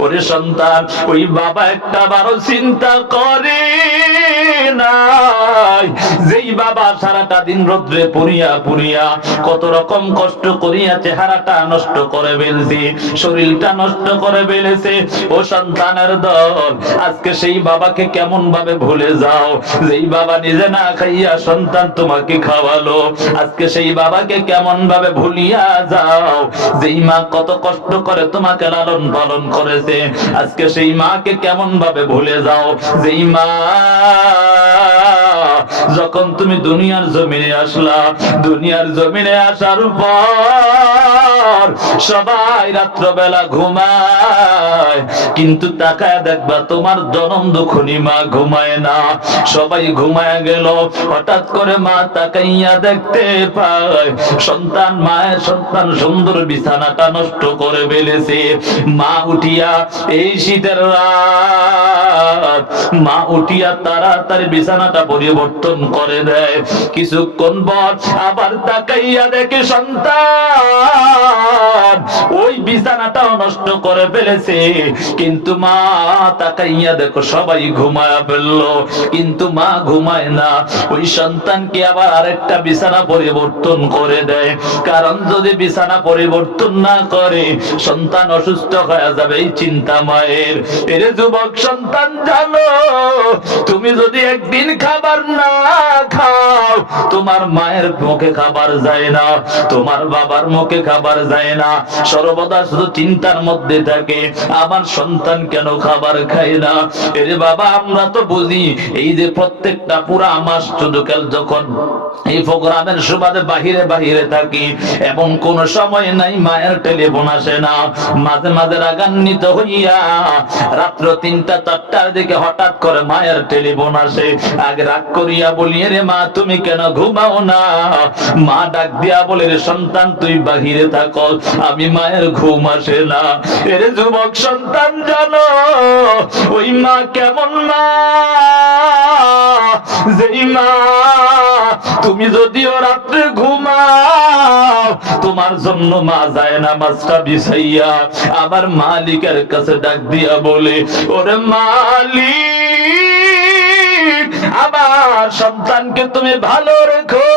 ওরে সন্তান, ওই বাবা একটা বারো চিন্তা করে নাই যেই বাবা সারাটা দিন রোদ্রে পুরিয়া পুরিয়া কত রকম কষ্ট করিয়া চেহারাটা নষ্ট করে ফেলছে, শরীরটা নষ্ট করে ফেলেছে। ও সন্তানের দল, আজকে সেই বাবাকে কেমন ভাবে ভুলে যাও যেই বাবা নিজে না খাইয়া সন্তান তোমাকে খাওয়ালো। আজকে সেই বাবাকে কেমন ভাবে ভুলিয়া যাও যেই মা কত কষ্ট করে তোমাকে লালন পালন করেছে। আজকে সেই মাকে কেমন ভাবে ভুলে যাও যেই মা যখন তুমি দুনিয়ার জমিনে আসলা, দুনিয়ার জমিনে আসার পর সবাই রাত্রবেলা ঘুমায়, কিন্তু তাকায় দেখবা তোমার জনম দুঃখনী মা ঘুমায় না। সবাই ঘুমায় গেল, হঠাৎ করে মা তাকাইয়া দেখতে পায় সন্তান মায়ের সন্তান সুন্দর বিছানাটা নষ্ট করে ফেলেছে। মা উঠিয়া এই শীতের রাত মা উঠিয়া তাড়াতাড়ি বিছানাটা পরিবর্তন করে দেয়। কিছুক্ষণ পর আবার তাকাইয়া দেখে সন্তান ওই বিছানাটাও নষ্ট করে ফেলেছে, কিন্তু মা তাকাইয়া দেখো সবাই ঘুমায়া ফেললো, কিন্তু মা ঘুমায় না। ওই সন্তানকে আবার আরেকটা বিছানা পরিবর্তন করে দেয়, কারণ যদি বিছানা পরিবর্তন না করে সন্তান অসুস্থ হয়ে যাবে এই চিন্তা মায়ের। এরে যুবক সন্তান জানো, তুমি যদি একদিন খাবার না খাও তোমার মায়ের মুখে খাবার যায় না, তোমার বাবার মুখে খাবার যায় না, সর্বদা শুধু চিন্তার মধ্যে থাকে আমার সন্তান কেন খাবার খায় না। এরে বাবা আমরা তো বুঝি এই যে প্রত্যেকটা পুরা মাস শুধু কাল যখন এই প্রোগ্রামের সুবাদে বাহিরে বাহিরে থাকি এবং কোন সময় নাই মায়ের টেলিফোন আসে না, মাঝে মাঝে রাগান্বিত হইয়া রাত্র ৩টা ৪টার দিকে হঠাৎ করে মায়ের টেলিফোন আসে। আগে রাগ করি করিয়া বলি, রে মা তুমি কেন ঘুমাও না? মা ডাক দিয়া বলে, রে সন্তান তুই বাহিরে থাকো, আমি মায়ের ঘুম আসে না। এরে যুবক সন্তান জানো ওই মা কেমন মা? যেই মা তুমি যদিও রাত্রে ঘুমাও, তোমার জন্য মা যায় না মাছটা বিছাইয়া আমার মালিকের কাছে ডাক দিয়া বলে, ওরে মালিক আমার সন্তানকে তুমি ভালো রেখো।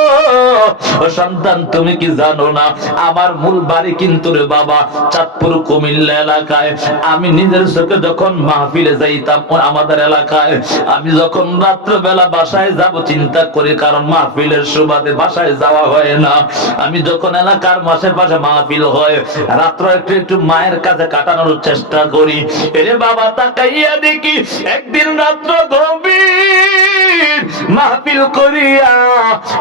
ও সন্তান তুমি কি জানো না আমার মূল বাড়ি কিন্তু রে বাবা চাঁদপুর কুমিল্লা এলাকায়। আমি নিজের চোখে যখন মাহফিলে যাইতাম আমাদের এলাকায়, আমি যখন রাত্রবেলা বাসায় যাব চিন্তা করি, কারণ মাহফিলের সুবাদে বাসায় যাওয়া হয় না। আমি যখন এলাকার মাসে পাশে মাহফিল হয় রাত্র একটু একটু মায়ের কাছে কাটানোর চেষ্টা করি। এরে বাবা তাকাইয়া দেখি একদিন রাত্র গভীর মাহফিল করিয়া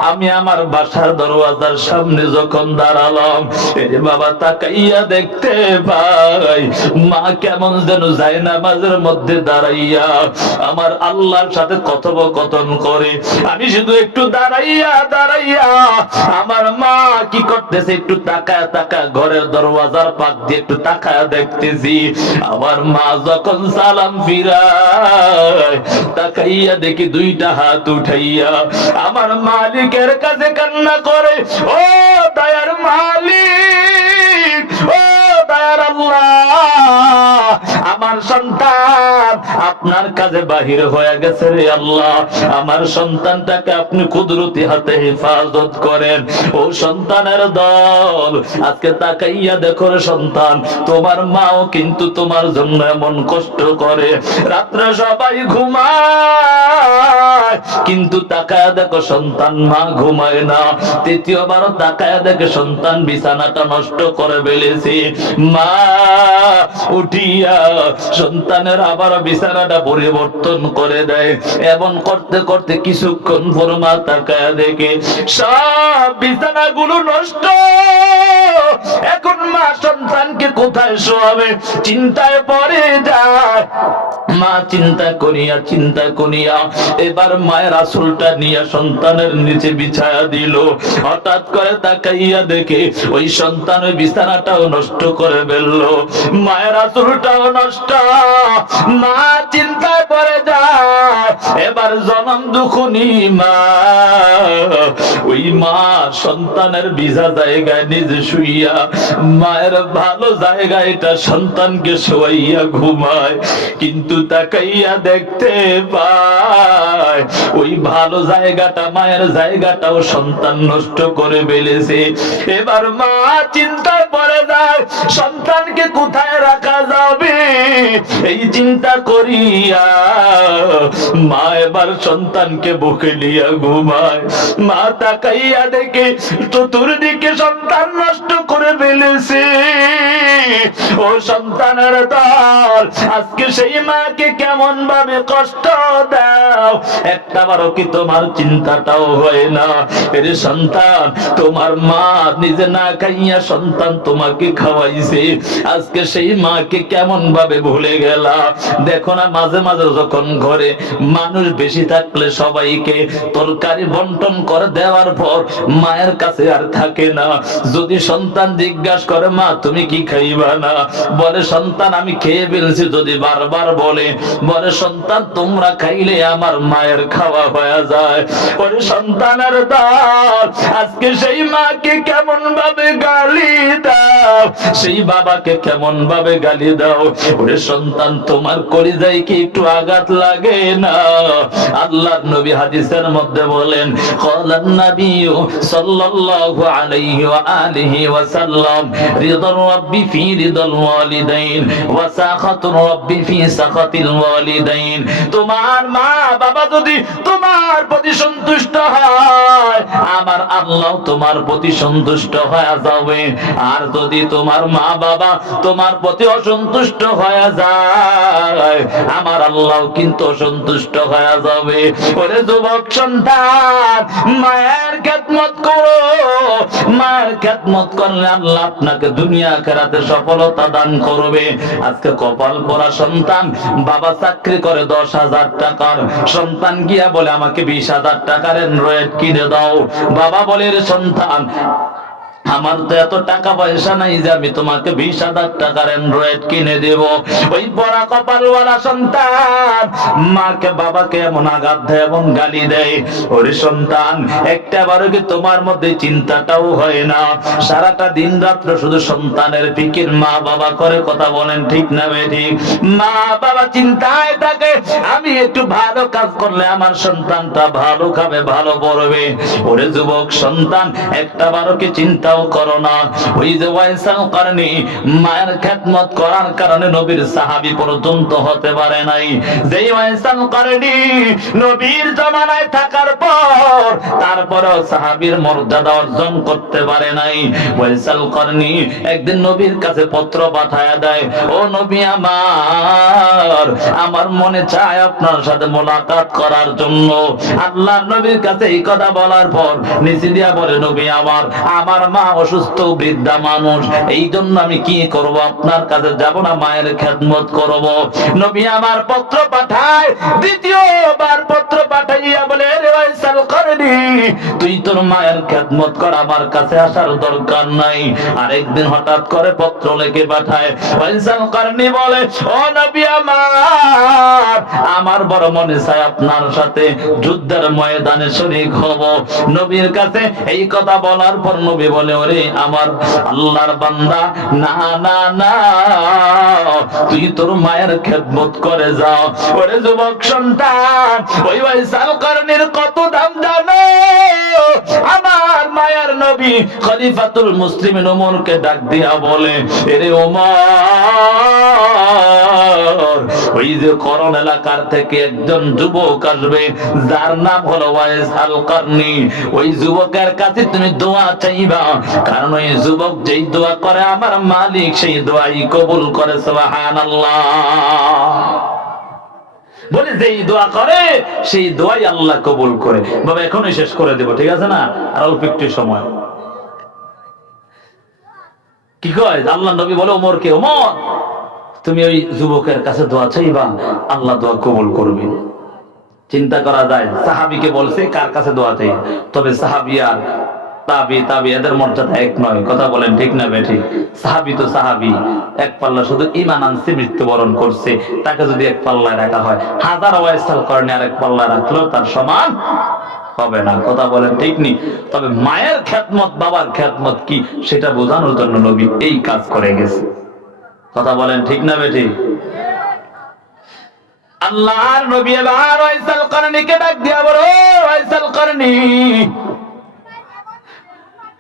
আমি আমার বাসার দরওয়াজার সামনে যখন দাঁড়ালাম, এরে বাবা তাকাইয়া দেখতে পাই মা কেমন যেন যায় নামাজের মধ্যে দাঁড়াইয়া আমার আল্লাহর সাথে কথোপকথন করে। আমি শুধু একটু দাঁড়াইয়া দাঁড়াইয়া আমার মা কি করতেছে একটু তাকায় তাকায় ঘরের দরওয়াজার পাক দিয়ে একটু তাকায় দেখতেছি। আমার মা যখন সালাম ফিরায় তাকাইয়া দেখি দুইটা হাত উঠাইয়া আমার মালিকের কাছে কান্না করে, ও দয়ার মালিক, ও দয়ার আল্লাহ, আমার সন্তান আপনার কাছে বাহির হয়ে গেছে রে আল্লাহ, আমার সন্তানটাকে আপনি কুদরতি হাতে হেফাজত করেন। ও সন্তানের দল আজকে তাকাইয়া দেখো রে সন্তান, তোমার মাও কিন্তু তোমার জন্য এমন কষ্ট করে, রাত্রে সবাই ঘুমায় কিন্তু তাকায়া দেখো সন্তান মা ঘুমায় না। তৃতীয়বারও তাকায়া দেখে সন্তান বিছানাটা নষ্ট করে ফেলেছে। মা উঠিয়া সন্তানের আবার বিছানাটা পরিবর্তন করে দেয়। এমন করতে করতে কিছুক্ষণ পর মা তাকায়া দেখে সব বিছানাগুলো নষ্ট। এখন মা সন্তানকে কোথায় শোয়াবে চিন্তায় পড়ে যায়। মা চিন্তা করিয়া এবার মায়ের আসলটা নিয়ে সন্তানের নিচে বিছায়া দিল। হঠাৎ করে তাকাইয়া দেখে ওই সন্তান ওই বিছানাটাও নষ্ট করে ফেললো, মায়ের আসলটাও নষ্ট। মা চিন্তায় পড়ে যায়। এবার জনম দুখুনি মা, ওই মা সন্তানের ভিজা জায়গায় নিজে শুইয়া মায়ের ভালো জায়গায় এটা সন্তানকে শোয়াইয়া ঘুমায়, কিন্তু তাকাইয়া দেখতে পায় ওই ভালো জায়গাটা মায়ের জায়গাটাও সন্তান নষ্ট করে ফেলেছে। এবার মা চিন্তায় পড়ে যায় সন্তানকে কোথায় রাখা যাবে। এই চিন্তা করিয়া মা এবার সন্তানকে বুকে নিয়ে ঘুমায়। মা তাকাইয়া দেখে চতুর্দিকে সন্তান নষ্ট করে ফেলেছে। ও সন্তানের দল আজকে সেই মাকে কেমন ভাবে কষ্ট দাও, একটা বারো কি তোমার চিন্তাটাও হয় না? এর সন্তান তোমার মা নিজে না খাইয়া সন্তান তোমাকে খাওয়াইছে, আজকে সেই মাকে কেমন ভাবে ভুলে গেলা। দেখো না মাঝে মাঝে যখন ঘরে মানুষ বেশি থাকলে সবাইকে তরকারি বন্টন করে দেওয়ার পর মায়ের কাছে আর থাকে না। যদি সন্তান জিজ্ঞাসা করে মা তুমি কি খাইবা না, বলে সন্তান আমি খেয়ে ফেলছি। যদি বারবার বলে সন্তান তোমরা খাইলে আমার মায়ের খাওয়া হয়ে যায়। ওরে সন্তানের দল আজকে সেই মাকে কেমন ভাবে গালি দাও, সেই বাবাকে কেমন ভাবে গালি দাও। ওরে সন্তান তোমার কলিজায় কি একটু আঘাত লাগে না? আল্লাহর নবী হাদিসের মধ্যে বলেন, ক্বালান নবী সাল্লাল্লাহু আলাইহি ওয়া আলিহি ওয়া সাল্লাম, রিদার রাব্বি ফি রিদাল ওয়ালিদাইন ওয়া সাখাতুর রাব্বি ফি সাখাতিল ওয়ালিদাইন। তোমার মা বাবা যদি তোমার প্রতি সন্তুষ্ট হয়, আমার আল্লাহ তোমার প্রতি সন্তুষ্ট হয়ে যাবে। আর যদি তোমার মা বাবা তোমার প্রতি অসন্তুষ্ট হয়ে যায়, আমার আল্লাহ কিন্তু অসন্তুষ্ট হয়ে যাবে। ওরে যুবক সন্তান মায়ের খেদমত করো, মায়ের খেদমত করলে আল্লাহ আপনাকে দুনিয়া আখিরাতে সফলতা দান করবে। আজকে কপাল পোড়া সন্তান, বাবা চাকরি করে 10,000 টাকার, সন্তান গিয়া বলে আমাকে 20,000 টাকার অ্যান্ড্রয়েড কিনে দাও। বাবা বলে রে সন্তান, আমার তো এত টাকা পয়সা নাই যে আমি তোমাকে 20,000 টাকার অ্যান্ড্রয়েড কিনে দেব। ওই বড় কপালওয়ালা সন্তান মাকে বাবাকে এমন আঘাত দেয়, এমন গালি দেয়। ওরে সন্তান, একটা বারো কি তোমার মধ্যে চিন্তাটাও হয় না? সারাটা দিন রাত্র শুধু সন্তানের ফিকির মা বাবা করে। কথা বলেন ঠিক না বেঠিক? মা বাবা চিন্তায় থাকে, আমি একটু ভালো কাজ করলে আমার সন্তানটা ভালো খাবে, ভালো পড়বে। ওরে যুবক সন্তান, একটা বারো কি চিন্তা করো না? ওই যে ওয়াইসাল কারণী মায়ের খেদমত করার কারণে নবীর সাহাবী পর্যন্ত হতে পারে নাই। যেই ওয়াইসাল কারণী নবীর জামানায় থাকার পর তারপরেও সাহাবীর মর্যাদা অর্জন করতে পারে নাই। ওয়াইসাল কারণী একদিন নবীর কাছে পত্র পাঠায়া দেয়, ও নবী আমার মনে চায় আপনার সাথে মোলাকাত করার জন্য। আল্লাহর নবীর কাছে এই কথা বলার পর নিচে দিয়া বলে, নবী আমার মা অসুস্থ, বৃদ্ধা মানুষ, এই জন্য আমি কি করব? আপনার কাছে যাব না, মায়ের খেদমত করব। নবী আমার পত্র পাঠায়, দ্বিতীয়বার পত্র পাঠাইয়া বলে, রে ওয়াইসাল কারণী তুই তোর মায়ের খেদমত কর, আমার কাছে আসার দরকার নাই। আরেকদিন হঠাৎ করে পত্র লিখে পাঠায়। ওয়াইসাল কারণী বলে, ও নবী আমার বড় মনে চায় আপনার সাথে যুদ্ধের ময়দানে শরীক হব। নবীর কাছে এই কথা বলার পর নবী বলে, ওরে আমার আল্লাহর বান্দা, না না না, তুই তোর মায়ের খেদমত করে যাও। ওরে যুবক সন্তান, ওই ওয়াইসাল কারণীর কত দাম জানো? আমার মায়ের নবী খলিফাতুল মুসলিমিন ওমরকে ডাক দিয়া বলে, এরে ওমর, ওই যে করণ এলাকার থেকে একজন যুবক আসবে, যার নাম হলো ওয়াইসাল কারণী। ওই যুবকের কাছে তুমি দোয়া চাইবা, কারণ ওই যুবক যেই দোয়া করে আমার মালিক সেই দোয়াই কবুল করে। সুবহানাল্লাহ। বলে যেই দোয়া করে সেই দোয়াই আল্লাহ কবুল করে। বাবা এখনই শেষ করে দেব, ঠিক আছে না? আর অল্প একটু সময়। কি কয় আল্লাহ নবী বলে ওমরকে, ওমর তুমি ওই যুবকের কাছে দোয়া চাইবা, আল্লাহ দোয়া কবুল করবে। চিন্তা করা যায়, সাহাবীকে বলছে কার কাছে দোয়া চাই, তবে সাহাবী আর তাবি এদের মর্যাদা এক নয়। কথা বলেন ঠিক না বেঠিক? সাহাবী তো সাহাবী, এক পাল্লা শুধু ঈমান আনছে, মৃত্যুবরণ করছে, তাকে যদি এক পাল্লায় রাখা হয়, হাজার ওয়াইসাল কারণী আর এক পাল্লায় রাখলেও তার সমান হবে না। কথা বলেন ঠিক নি? তবে মায়ের খেদমত, বাবার খেদমত কি সেটা বোঝানোর জন্য নবী এই কাজ করে গেছে। কথা বলেন ঠিক না বেঠিক? আল্লাহর নবী এবার ওয়াইসাল কারণীকে ডাক দিয়া বলো, ওয়াইসাল কারণী।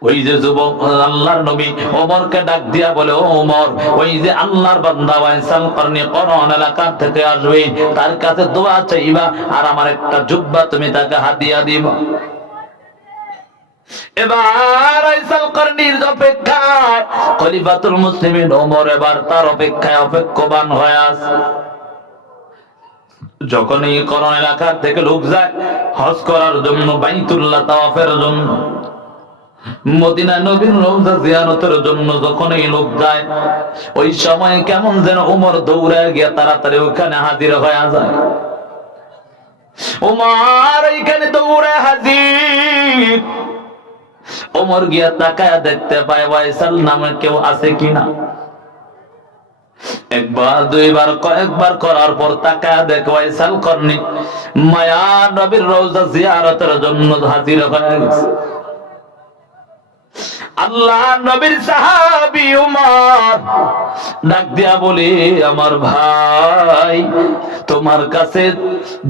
ওই যে যুবক আল্লাহর নবী ওমরকে ডাক দিয়া বলে, ও ওমর, ওই যে আল্লাহর বান্দা ওয়াইসাল কারণী করণ এলাকা থেকে আসবে, তার কাছে দোয়া চাইবা, আর আমার একটা জুব্বা তুমি তাকে হাদিয়া দিবা। এবার ওয়াইসাল কারণীর অপেক্ষায় খলিফাতুল মুসলিমিন ওমর এবার তার অপেক্ষায় অপেক্ষমান হয়ে আছে। যখন এই করণ এলাকার থেকে লোক যায় হজ করার জন্য, বাইতুল্লাহ তাওয়াফের জন্য, মদিনা নবীর রওজা জিয়ারতের জন্য যখন এই লোক যায়, ওই সময় কেমন যেন ওমর দৌড়ায় গিয়া তাড়াতাড়ি ওখানে হাজির হয়ে যায়। ওমর এইখানে দৌড়ে হাজির। ওমর গিয়া তাকায়া দেখতে পায় ওয়াইসাল নামে কেউ আছে কিনা। একবার দুইবার কয়েকবার করার পর তাকায়া দেখে ওয়াইসাল কারণী মায়া নবীর রওজা জিয়ারতের জন্য হাজির হয়ে গেছে। আল্লাহ নবীর সাহাবী উমর ডাক দিয়া বলে, আমার ভাই তোমার কাছে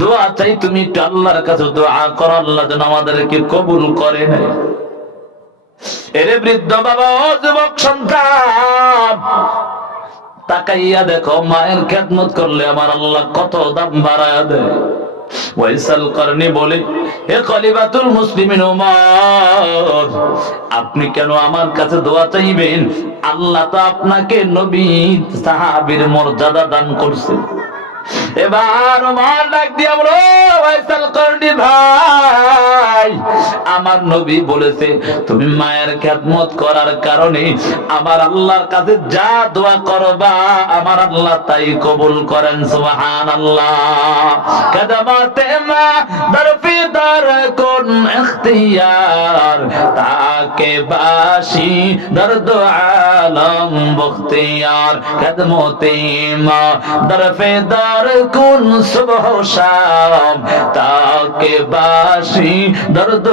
দোয়া চাই, তুমি একটু আল্লাহর কাছে দোয়া করো, আল্লাহ যেন আমাদেরকে কবুল করে নেয়। এরে বৃদ্ধ বাবা, ও যুবক সন্তান, তাকাইয়া দেখো মায়ের খেদমত করলে আমার আল্লাহ কত দাম বাড়ায় দেয়। ওয়াইসাল কারণী বলে, হে খলিফাতুল মুসলিমিন ওমর, আপনি কেন আমার কাছে দোয়া চাইবেন? আল্লাহ তো আপনাকে নবী সাহাবীর মর্যাদা দান করছে। এবার ওমর ডাক দিয়া বলো, ওয়াইসাল করনি ভাই, আমার নবী বলেছে তুমি মায়ের খেদমত করার কারণে আমার আল্লাহর কাছে যা দোয়া করবা আমার আল্লাহ তাই কবুল করেন। সুবহানাল্লাহ। কদমাতে মা দরফি দর কোন ইখতিয়ার, তাকে বাসি দর্দ আলম বখতিয়ার। কদমতে মা দরফে দর কোন সুবহ শাম, তাকে বাসি দর্দ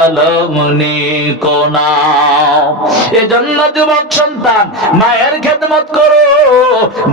আলম নিকোনা। এজন্য যুবক সন্তান মায়ের খেদমত করো,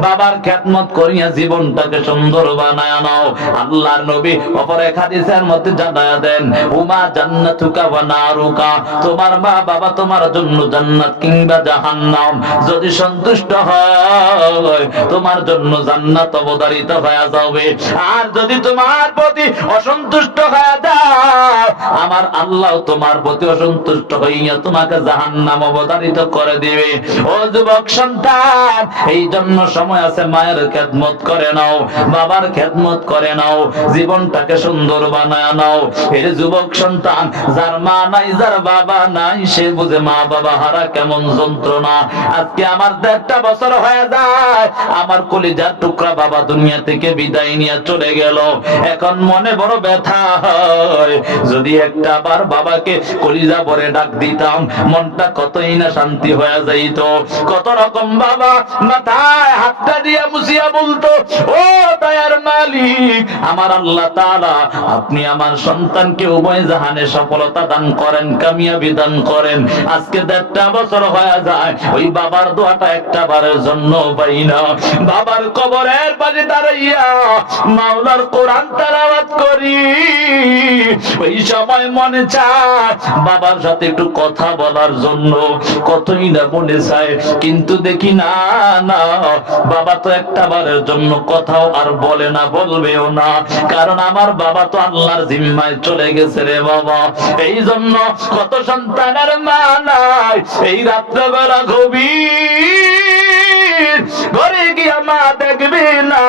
বাবার খেদমত করিয়া জীবনটাকে সুন্দর বানায় নাও। আল্লাহর নবী অপর এক হাদিসের মধ্যে জানায়া দেন, উমা জান্নাতুকা ওয়া নারুকা, তোমার মা বাবা তোমার জন্য জান্নাত কিংবা জাহান্নাম। যদি সন্তুষ্ট হয় তোমার জন্য জান্নাত অবধারিত হয়ে যাবে, আর যদি তোমার প্রতি অসন্তুষ্ট হয়ে যায় আমার আল্লাহ তোমার প্রতি অসন্তুষ্ট হইয়া তোমাকে জাহান্নাম অবধারিত করে দিবে। ও যুবক সন্তান, এই জন্য সময় আছে মায়ের খেদমত করে নাও, বাবার খেদমত করে নাও, জীবনটাকে সুন্দর বানায় নাও। এর যুবক সন্তান, যার মা নাই যার বাবা নাই সে বুঝে মা বাবা হারা কেমন যন্ত্রণা। আজকে আমার 1.5 বছর হয়ে যায় আমার কলিজার টুকরা বাবা দুনিয়া থেকে বিদায় নিয়ে চলে গেল। এখন মনে বড় ব্যথা হয়, যদি একটা বার বাবাকে কলিজা ভরে ডাক দিতাম মনটা কতই না শান্তি হয়ে যাইত। কত রকম বাবা মাথায় হাতটা দিয়ে মুছিয়া বলতো, ও দয়ার মালিক আমার আল্লাহ তাআলা আপনি আমার সন্তানকে উভয় জাহানে সফলতা দান করেন, কামিয়াবি দান করেন। আজকে 1.5 বছর হয়ে যায় ওই বাবার দোয়াটা একটা বারের জন্য পাই না। বাবার কবরের পাশে দাঁড়াইয়া মাওলার কোরআন তেলাওয়াত করি, ওই সময় মনে চায় বাবার সাথে একটু কথা বলার জন্য, কতই না মনে চায়, কিন্তু দেখি না না বাবা তো একটা বারের জন্য কথাও আর বলে না, বলবেও না, কারণ আমার বাবা তো আল্লাহর জিম্মায় চলে গেছে রে বাবা। এই জন্য কত সন্তানের মা নাই, এই রাত্রেবেলা গভীর ঘরে গিয়া মা দেখবে না,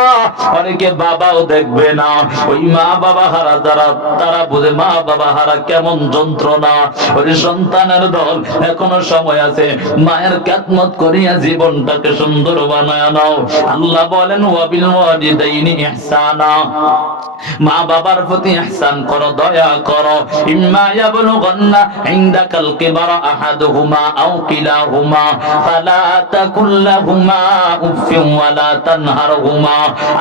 অনেকে বাবাও দেখবে না। ওই মা বাবা হারা যারা তারা বুঝে মা বাবা হারা কেমন যন্ত্রণা। ওই সন্তানের দল এখনো সময় আছে, মায়ের খেদমত করিয়া জীবনটাকে সুন্দর বানায় নাও। আল্লাহ বলেন ওয়াবিল ওয়ালিদাইনি ইহসানা, মা বাবার প্রতি ইহসান করো, দয়া করো। ইম্মা ইয়াবলুগান্না ইনদাকাল কিবারা আহাদুহুমা আও কিলাহুমা ফালা তাকুল লাহুমা উফফিন ওয়ালা তানহারহুমা।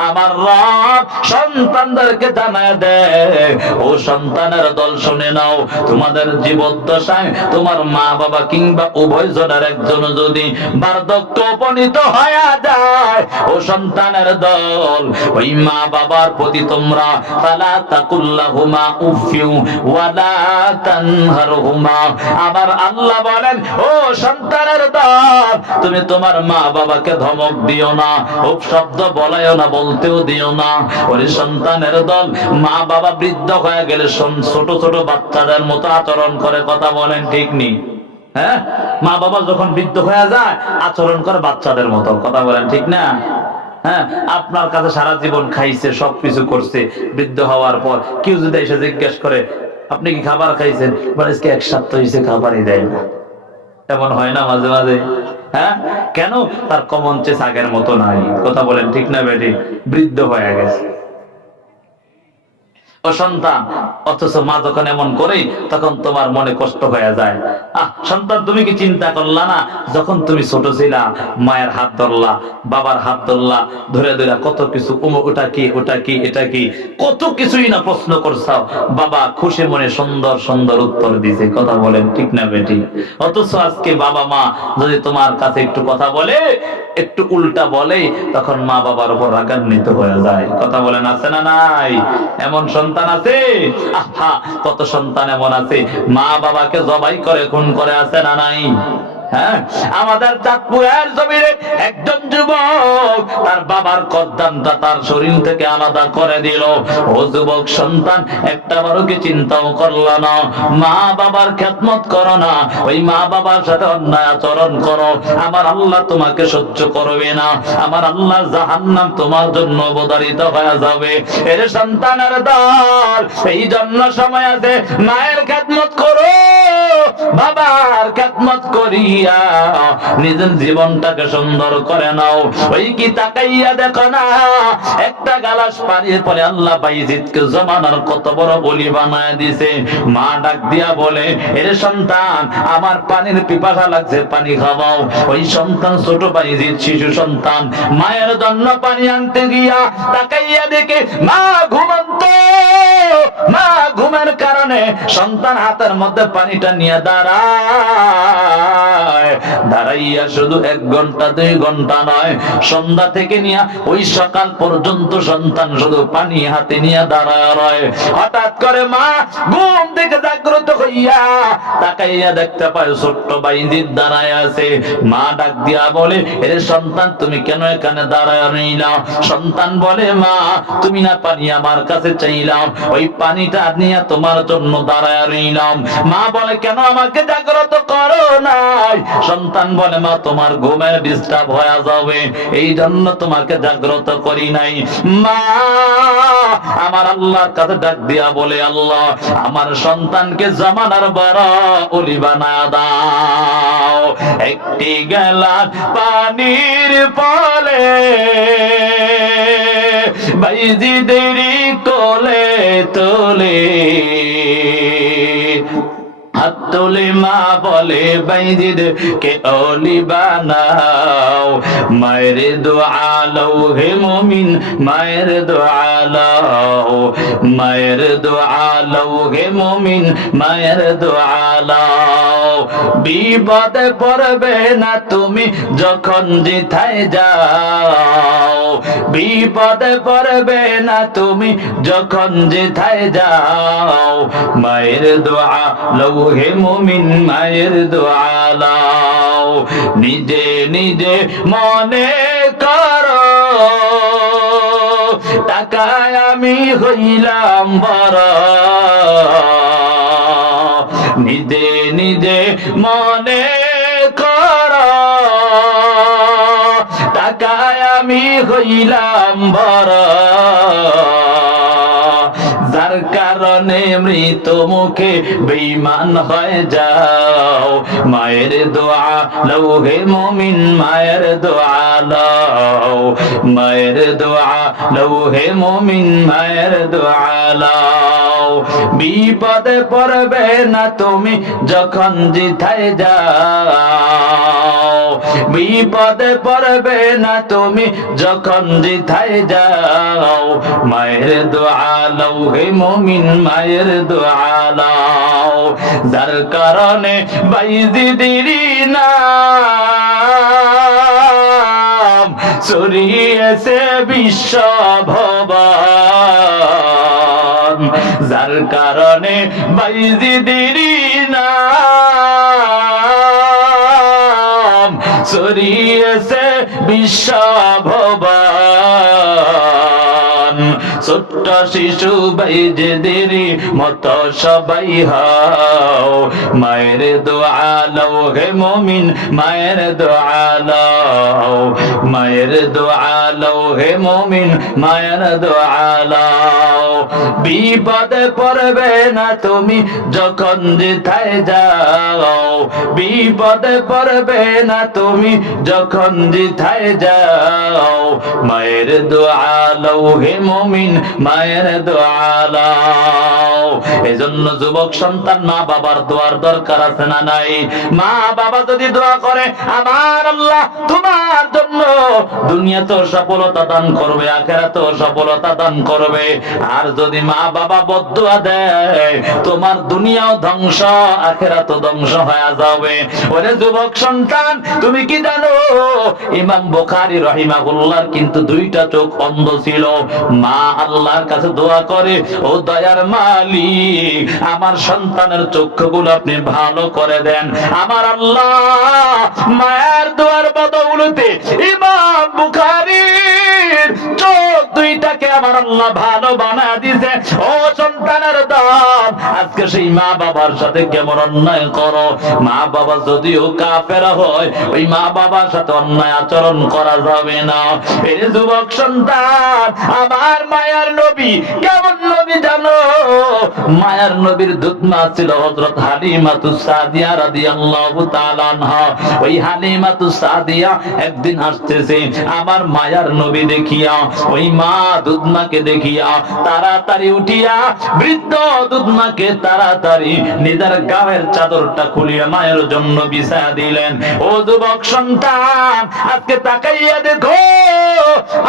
আমার রব সন্তানদেরকে জানায় দেয়, ও সন্তানের দল শুনে নাও, তোমাদের জীবদ্দশায় তোমার মা বাবা কিংবা উভয় জনের একজন যদি বার্ধক্য উপনীত হয়ে যায়, ও সন্তানের দল ওই মা বাবার প্রতি তোমরা ফালা তাকুল লাহুমা উফফিন ওয়ালা তানহারহুমা। আমার আল্লাহ বলেন, ও সন্তানের দল তুমি তোমার মা বাবাকে ধমক দিও না, উপশব্দ বলায়ও না, বলতেও দিও না। ওই সন্তানের দল মা বাবা বৃদ্ধ হয়ে গেলে ছোট ছোট বাচ্চাদের মতো আচরণ করে, কথা বলেন ঠিক নেই? হ্যাঁ, মা বাবা যখন বৃদ্ধ হয়ে যায় আচরণ করে বাচ্চাদের মতো, কথা বলেন ঠিক না? হ্যাঁ, আপনার কাছে সারা জীবন খাইছে, সবকিছু করছে, বৃদ্ধ হওয়ার পর কেউ যদি এসে জিজ্ঞেস করে আপনি কি খাবার খাইছেন, বলে আজকে 1 সপ্তাহ হয়েছে খাবারই দেয় না। এমন হয় না মাঝে মাঝে? হ্যাঁ, কেন? তার কমন চেস আগের মতো নাই, কথা বলেন ঠিক না বেটি? বৃদ্ধ হয়ে গেছে ও সন্তান, অথচ মা যখন এমন করে তখন তোমার মনে কষ্ট হয়ে যায়। সন্তান তুমি কি চিন্তা করলা না, যখন তুমি ছোট ছিলা মায়ের হাত ধরলা, বাবার হাত ধরলা, ধরে ধরে কত কিছু, ওটা কি, ওটা কি, এটা কি, কত কিছুই না প্রশ্ন করছাও, বাবা খুশি মনে সুন্দর সুন্দর উত্তর দিছে, কথা বলেন ঠিক না বেটি? অথচ আজকে বাবা মা যদি তোমার কাছে একটু কথা বলে, একটু উল্টা বলে, তখন মা বাবার উপর রাগান্বিত হয়ে যায়, কথা বলেন আছে না নাই? এমন সন্তান আছে? আহা, কত সন্তান এমন আছে মা বাবাকে জবাই করে খুন করে, আছে না নাই? হ্যাঁ, আমাদের চাঁদপুরের জমিনে একজন যুবক তার বাবার কর্দানটা তার শরীর থেকে আলাদা করে দিল। ও যুবক সন্তান, একটা বারো কি চিন্তাও করলো না, মা বাবার খেদমত করো না, ওই মা বাবার সাথে অন্যায় আচরণ করো, আমার আল্লাহ তোমাকে সহ্য করবে না, আমার আল্লাহ জাহান্নাম তোমার জন্য অবধারিত হয়ে যাবে। এর সন্তানের দল, এই জন্য সময় আছে মায়ের খেদমত করো, বাবার খেদমত করিয়া নিজের জীবনটাকে সুন্দর করে নাও। ওই কি তাকাইয়া দেখো না, একটা গালাস পানির পরে আল্লাহ বাইজিদকে জমানার কত বড় বলি বানায় দিছে। মা ডাক দিয়া বলে, এর সন্তান আমার পানির পিপাসা লাগছে, পানি খাওয়াও। ওই সন্তান ছোট বাইজিদ শিশু সন্তান মায়ের জন্য পানি আনতে গিয়া তাকাইয়া দেখে মা ঘুমন্ত। মা ঘুমের কারণে সন্তান হাতের মধ্যে পানিটা নিয়ে দাঁড়াইয়া শুধু 1 ঘন্টা 2 ঘন্টা নয়, সন্ধ্যা থেকে নিয়ে ওই সকাল পর্যন্ত সন্তান শুধু পানি হাতে নিয়ে দাঁড়ায় রয়। হঠাৎ করে মা ঘুম থেকে জাগ্রত হইয়া তাকাইয়া দেখতে পায় ছোট্ট বাইজিদ দাঁড়ায় আছে। মা ডাক দিয়া বলে, এর সন্তান তুমি কেন এখানে দাঁড়ায় রইলা? সন্তান বলে, মা তুমি না পানি আমার কাছে চাইলাম, ওই পানিটা নিয়ে তোমার জন্য দাঁড়ায় রইলাম। মা বলে, কেন আমাকে জাগ্রত করো নাই? সন্তান বলে, মা তোমার ঘুমের ডিস্টার্ব হয়ে যাবে, এই জন্য তোমাকে জাগ্রত করি নাই। মা আমার আল্লাহর কাছে ডাক দিয়া বলে, আল্লাহ আমার সন্তানকে জামানার বড় ওলি বানায় দাও। একটি গেলাস পানির পলে বাইজিদেরই কোলে তোলে হাত তোলে, মা বলে বাইজিদ কে ওলি বানাও। মায়ের দোয়া লও হে মুমিন, মায়ের দোয়া লও, মায়ের দোয়া লও হে মুমিন, মায়ের দোয়া লও। বিপদে পড়বে না তুমি যখন যেথায় যাও, বিপদে পড়বে না তুমি যখন যেথায় যাও। মায়ের দোয়া লও হে মুমিন, মায়ের দোয়া লও। নিজে নিজে মনে করো টাকায় আমি হইলাম বড়, নিজে নিজে মনে করো টাকায় আমি হইলাম বড়। যার কারণে মৃত মুখে বেঈমান হয়ে যাও। মায়ের দোয়া লও হে মুমিন, মায়ের দোয়া লও, মায়ের দোয়া লও হে মুমিন, মায়ের দোয়া লও। বিপদে পড়বে না তুমি যখন যেথায় যাও, বিপদে পড়বে না তুমি যখন যেথায় যাও। মায়ের দোয়া লও হে মুমিন, মায়ের দোয়া লও। যার কারণে বাইজিদেরই নাম ছড়িয়েছে বিশ্ব ভুবন, যার কারণে বাইজিদেরই নাম ছড়িয়েছে বিশ্ব ভুবন। ছোট্ট শিশু বাইজিদেরই মতো সবাই হও। মায়ের দোয়া লও হে মুমিন, মায়ের দোয়া লও, মায়ের দোয়া লও হে মুমিন, মায়ের দোয়া লও। বিপদে পড়বে না তুমি যখন যেথায় যাও, বিপদে পড়বে না তুমি যখন যেথায় যাও। মায়ের দোয়া লও হে মুমিন, মায়ের দোয়া লও। এজন্য যুবক সন্তান মা বাবার দোয়ার দরকার আছে না নাই? মা বাবা যদি দোয়া করে, আমার আল্লাহ তোমার জন্য দুনিয়াতেও সফলতা দান করবে, আখিরাতেও সফলতা দান করবে। আর যদি মা বাবা বদদুয়া দেয়, তোমার দুনিয়াও ধ্বংস, আখিরাতও ধ্বংস হয়ে যাবে। যাবে। ওরে যুবক সন্তান, তুমি কি জানো ইমাম বুখারী রাহিমাহুল্লাহর কিন্তু দুইটা চোখ অন্ধ ছিল। মা আল্লাহর কাছে দোয়া করে, ও দয়ার মালিক, আমার সন্তানের চক্ষুগুলো আপনি ভালো করে দেন। আমার আল্লাহ মায়ের দোয়ার বদৌলতে ইমাম বুখারীর চোখ দুইটাকে আমার আল্লাহ ভালো বানা দিয়েছে। ও সন্তানের দাম, আজকে সেই মা বাবার সাথে কেমন অন্যায় করো। মা বাবা যদিও কাফেরা হয়, ওই মা বাবার সাথে অন্যায় আচরণ করা যাবে না। এই যুবক সন্তান, আমার মায়ার নবী কেমন নবী জানো? মায়ার নবীর দুধ মা ছিল হযরত হালিমাতুস সাদিয়া রাদিয়াল্লাহু তাআলা আনহা। ওই হালিমাতুস সাদিয়া একদিন আসতেছে আমার মায়ার নবী দেখিয়া, ওই মা দুধ মাকে দেখিয়া তাড়াতাড়ি উঠিয়া বৃদ্ধ দুধ মাকে তাড়াতাড়ি নিজের গায়ের চাদরটা খুলিয়া মায়ের জন্য বিছায়া দিলেন। ও যুবক সন্তান, আজকে তাকাইয়া দেখো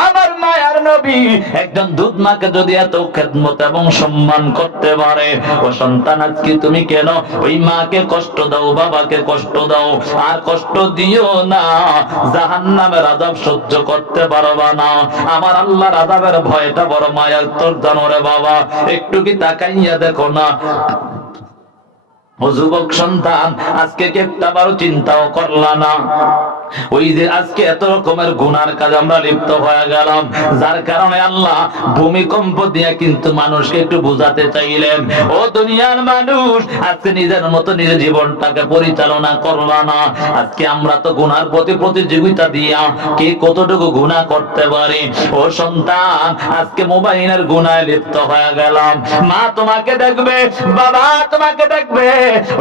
আমার মায়ার নবী একজন দুধ মাকে যদি এত খেদমত এবং সম্মান করতে পারে, ও সন্তান আজকে তুমি কেন ওই মাকে কষ্ট দাও, বাবাকে কষ্ট দাও? আর কষ্ট দিও না, জাহান্নামের আযাব সহ্য করতে পারবা না। আমার আল্লাহর আযাবের ভয়টা বড় মায়ার তোর জানো রে বাবা, একটু কি তাকাইয়া দেখো না। ও যুবক সন্তান, আজকে কি একটাবারও চিন্তাও করলা না? ওই যে আজকে এত রকমের গুনার কাজ আমরা লিপ্ত হয়ে গেলাম, যার কারণে আল্লাহ ভূমিকম্প দিয়ে কিন্তু মানুষকে একটু বুঝাতে চাইলেন, ও দুনিয়ার মানুষ, আজকে নিজের মতো নিজের জীবনটাকে পরিচালনা করবা না। আজকে আমরা তো গুনার প্রতি প্রতিযোগিতা দিয়া কে কতটুকু গুনাহ করতে পারে। ও সন্তান, আজকে মোবাইলের গুনায় লিপ্ত হয়ে গেলাম। মা তোমাকে দেখবে, বাবা তোমাকে দেখবে,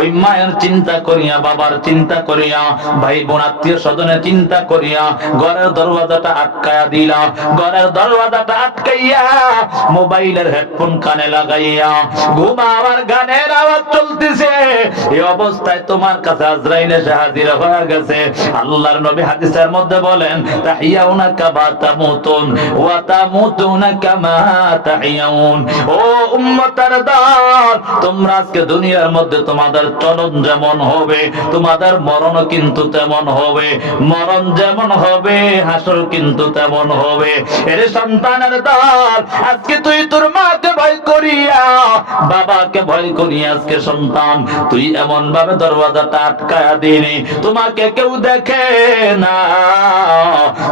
ওই মায়ের চিন্তা করিয়া, বাবার চিন্তা করিয়া, ভাই বোন আত্মীয় স্বজনের চিন্তা করিয়া ঘরের দরওয়াজাটা আটকায়া দিলা। ঘরের দরওয়াজাটা আটকাইয়া মোবাইলের হেডফোন কানে লাগাইয়া ঘুমাবার গানের আওয়াজ চলতেছে। এই অবস্থায় তোমার কাছে আজরাইল এসে হাজির হয়ে গেছে। আল্লাহর নবী হাদিসের মধ্যে বলেন, তাহিয়াউনা কামা তামুতুন ওয়া তামুতুনা কামা তাহিয়াউন। ও উম্মতের দল, তোমরা আজকে দুনিয়ার মধ্যে তোমাদের চলন যেমন হবে, তোমাদের মরণও কিন্তু তেমন হবে। মরণ যেমন হবে, হাসর কিন্তু তেমন হবে। এর সন্তানের দল, আজকে তুই তোর মাকে ভয় করিয়া, বাবাকে ভয় করিয়া আজকে সন্তান তুই এমন ভাবে দরওয়াজাটা আটকায়া দিলি, তোমাকে কেউ দেখে না,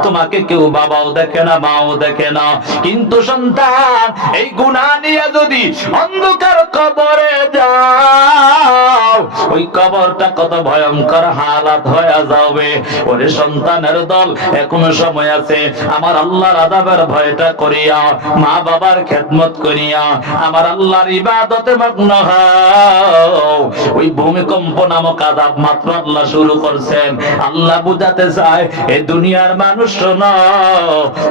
তোমাকে কেউ বাবাও দেখে না, মাও দেখে না। কিন্তু সন্তান, এই গুনাহ নিয়ে যদি অন্ধকার কবরে যাও, ওই কবরটা কত ভয়ঙ্কর হালাত হয়ে যাবে। ওরে সন্তানের দল, এখনো সময় আছে। আমার আল্লাহর আযাবের ভয়টা করিয়া, মা বাবার খেদমত করিয়া, আমার আল্লাহর ইবাদতে মগ্ন হও। ওই ভূমিকম্প নামক আযাব মাত্র আল্লাহ শুরু করছেন। আল্লাহ বুঝাতে চায়, এই দুনিয়ার মানুষ শোনো,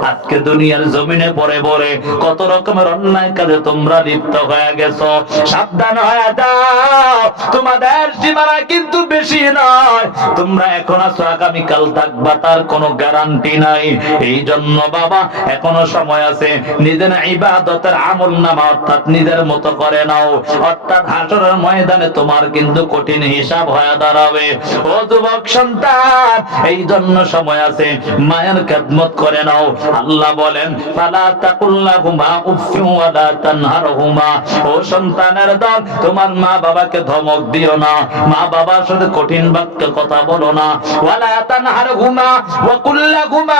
আজকে দুনিয়ার জমিনে পড়ে পড়ে কত রকমের অন্যায় কাজে তোমরা লিপ্ত হয়ে গেছো। সাবধান হয়ে যাও, তোমাদের সীমানা কিন্তু বেশি নয়। তোমরা এখন আছো, আগামীকাল থাকবা তার কোনো গ্যারান্টি নাই। এই জন্য বাবা, এখনো সময় আছে। নিজের ইবাদতের আমলনামা অর্থাৎ নিজের মতো করে নাও, অর্থাৎ হাসরের ময়দানে তোমার কিন্তু কঠিন হিসাব হয়ে দাঁড়াবে। ও যুবক সন্তান, এই জন্য সময় আছে, মায়ের খেদমত করে নাও। আল্লাহ বলেন, ফালা তাকুল্লাহুমা উফফিন ওয়া লা তানহারহুমা। ও সন্তানের দল, তোমার মা বাবাকে ধমক দিও না, মা বাবার সাথে কঠিন বাক্যে কথা বলো না। ওয়ালা তানহারহুমা ওয়া কুল লাহুমা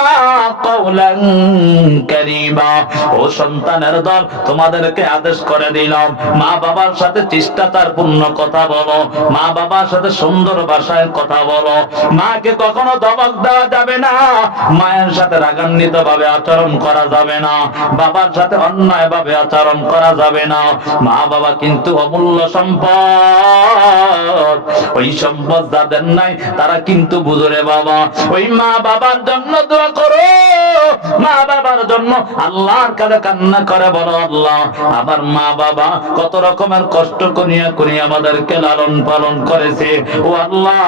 কাওলান কারীমা। ও সন্তানের দল, তোমাদেরকে আদেশ করে দিলাম, মা বাবার সাথে শিষ্টাচারপূর্ণ কথা বলো, মা বাবার সাথে সুন্দর ভাষায় কথা বলো। মাকে কখনো ধমক দেওয়া যাবে না, মায়ের সাথে রাগান্বিত ভাবে আচরণ করা যাবে না, বাবার সাথে অন্যায় ভাবে আচরণ করা যাবে না। মা বাবা কিন্তু অমূল্য সম্পদ। ওই সম্পদ যাদের নাই তারা কিন্তু বুঝরে বাবা, ওই মা বাবার জন্য দোয়া করো, মা বাবার জন্য আল্লাহর কাছে কান্না করে বলো, আল্লাহ আমার মা বাবা কত রকমের কষ্ট করিয়া করিয়া আমাদেরকে লালন পালন করেছে, ও আল্লাহ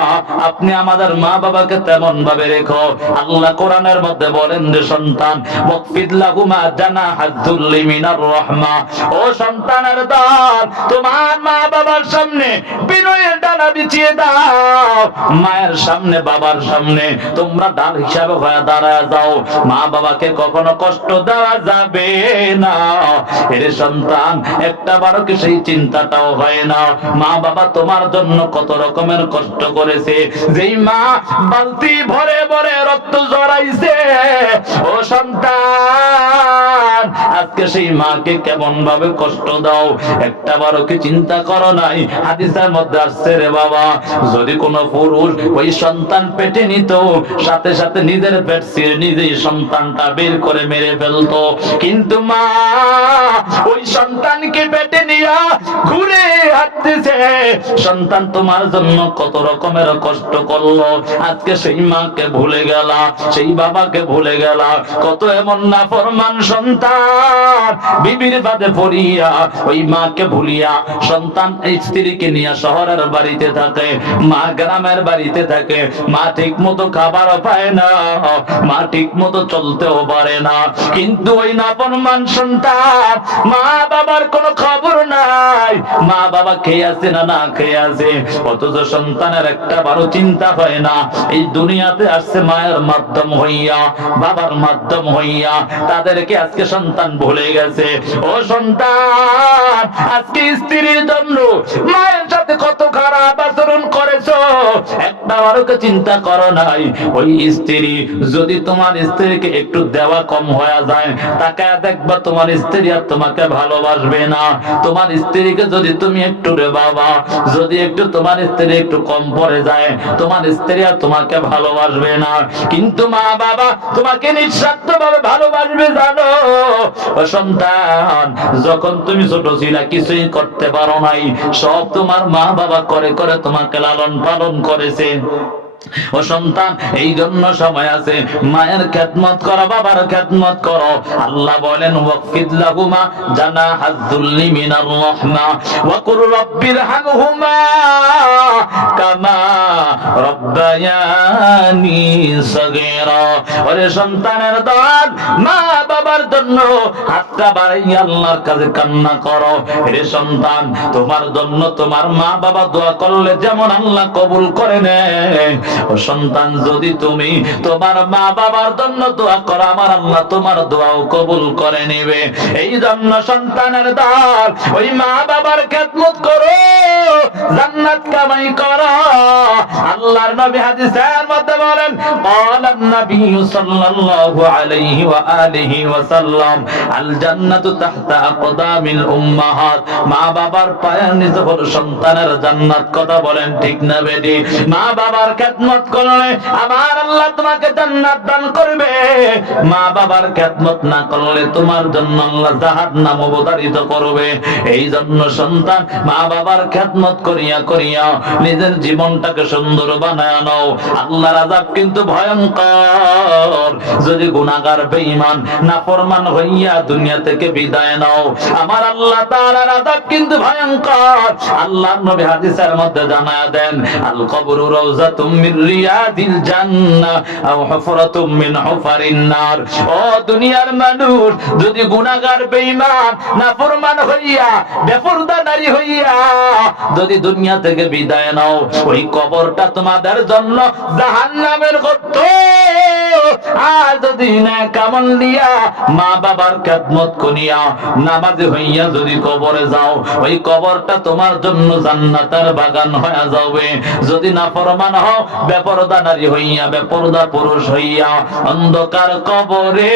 আপনি আমাদের মা বাবাকে তেমন ভাবে রেখো। আল্লাহ কোরআনের মধ্যে বলেন যে সন্তান ওয়াকফিদ লাহুমা জানাহাদ যুল্লি মিনার রাহমা, ও সন্তানের দল তোমার মা বাবার সামনে বিনয়ের ডানা বিছিয়ে দাও, মায়ের সামনে বাবার সামনে তোমরা ডাল হিসাবে হয়ে দাঁড়ায় যাও, মা বাবাকে কখনো কষ্ট দেওয়া যাবে না। এর সন্তান একটা বারো কি সেই চিন্তাটাও হয় না, মা বাবা তোমার জন্য কত রকমের কষ্ট করেছে, যেই মা বালতি ভরে ভরে রক্ত জড়াইছে, ও সন্তান আজকে সেই মাকে কেমন ভাবে কষ্ট দাও, একটা বারো কি চিন্তা করো নাই? হাদিসের মধ্যে আসছে রে বাবা, যদি কোনো পুরুষ ওই সন্তান পেটে নিত, সাথে সাথে নিজের পেট ছিঁড়ে নিজেই সন্তানটা বের করে মেরে ফেলতো, কিন্তু মা ওই সন্তানকে পেটে নিয়া ঘুরে হাঁটতেছে, সন্তান তোমার জন্য কত রকমের কষ্ট করলো, আজকে সেই মাকে ভুলে গেলা, সেই বাবাকে ভুলে গেলা। কত এমন নাফরমান সন্তান বিবির বাদে পড়িয়া ওই মাকে ভুলিয়া সন্তান স্ত্রীকে নিয়ে শহরের বাড়িতে থাকে, মা গ্রামের বাড়িতে থাকে, মা ঠিক মতো খাবার পায় না, মা ঠিক মতো চলতেও পারে না, কিন্তু ওই নাফরমান সন্তান মা বাবার কোনো খবর নাই, মা বাবা খেয়ে আছে না না খেয়ে আছে, অথচ সন্তানের একটা বারো চিন্তা হয় না, এই দুনিয়াতে আসছে মায়ের মাধ্যম হইয়া, বাবার মাধ্যম হইয়া, তাদেরকে আজকে সন্তান ভুলে গেছে। ও সন্তান আজকে স্ত্রীর জন্য মায়ের সাথে কত খারাপ আচরণ করেছো, একটা বারোকে চিন্তা করো নাই? ওই স্ত্রী যদি তোমার স্ত্রীকে একটু দেওয়া কম হয়ে যায়, তাকে দেখবা তোমার স্ত্রী আর তোমাকে ভালোবাসবে না, তোমার স্ত্রীকে যদি তুমি একটু রে বাবা, যদি একটু তোমার স্ত্রী একটু কম পড়ে যায়, তোমার স্ত্রী আর তোমাকে ভালোবাসবে না, কিন্তু মা বাবা তোমাকে নিঃস্বার্থ ভাবে ভালোবাসবে জানো? ও সন্তান যখন তুমি ছোট ছিলা কিছুই করতে পারো নাই, সব তোমার মা বাবা করে করে তোমাকে লালন পালন করেছে। ও সন্তান এই জন্য সময় আছে, মায়ের খেদমত করো, বাবার খেদমত করো। আল্লাহ বলেন ওয়াকফিদ লাহুমা জানাহাদ যুল্লি মিনার রাহমা ওয়া কুর রাব্বিরহামহুমা কামা রাব্বায়ানি সগীরা। ওরে সন্তানের দল মা বাবার জন্য হাতটা বাড়াইয়া আল্লাহর কাছে কান্না করো। রে সন্তান তোমার জন্য তোমার মা বাবা দোয়া করলে যেমন আল্লাহ কবুল করে নেয়, ও সন্তান যদি তুমি তোমার মা বাবার জন্য দোয়া করো, আমার আল্লাহ তোমার দোয়াও কবুল করে নেবে। এই জন্য সন্তানের দল ওই মা বাবার খেদমত করো, জান্নাত কামাই করো। আল্লাহর নবী হাদিসের মধ্যে বলেন ক্বালান নবী সাল্লাল্লাহু আলাইহি ওয়া আলিহি ওয়া সাল্লাম আল জান্নাতু তাহতা আকদামিল উম্মাহাত, মা বাবার পায়ের নিচে হলো সন্তানের জান্নাত। কথা বলেন ঠিক না বেটি? মা বাবার খেদমত করলে আমার আল্লাহ তোমাকে জান্নাত দান করবে, মা বাবার খেদমত না করলে তোমার জন্য আল্লাহ জাহান্নাম অবধারিত করবে। এই জন্য সন্তান মা বাবার খেদমত করিয়া করিয়া নিজের জীবনটাকে সুন্দর বানায় নাও। আল্লাহর আযাব কিন্তু ভয়ঙ্কর, যদি গুনাহগার বেঈমান নাফরমান হইয়া দুনিয়া থেকে বিদায় নাও, আমার আল্লাহ তাআলার আযাব কিন্তু ভয়ঙ্কর। আল্লাহর নবী হাদিসের মধ্যে জানায়া দেন আল কবরু রাউযাতুম মিন রিয়াদিল জান্নাহ আও হুফরাতুম মিন হুফারিন নার। ও দুনিয়ার মানুষ, যদি গুনাহগার বেঈমান নাফরমান হইয়া বেপরদা নারী হইয়া যদি দুনিয়া থেকে বিদায় নাও, ওই কবরটা তোমাদের জন্য জাহান্নামের গর্ত। আর যদি নেক আমল দিয়া মা বাবার খেদমত করিয়া নামাজি হইয়া যদি কবরে যাও, ওই কবরটা তোমার জন্য জান্নাতের বাগান হয়ে যাবে। যদি নাফরমান হও, বেপরদা নারী হইয়া বেপরদা পুরুষ হইয়া অন্ধকার কবরে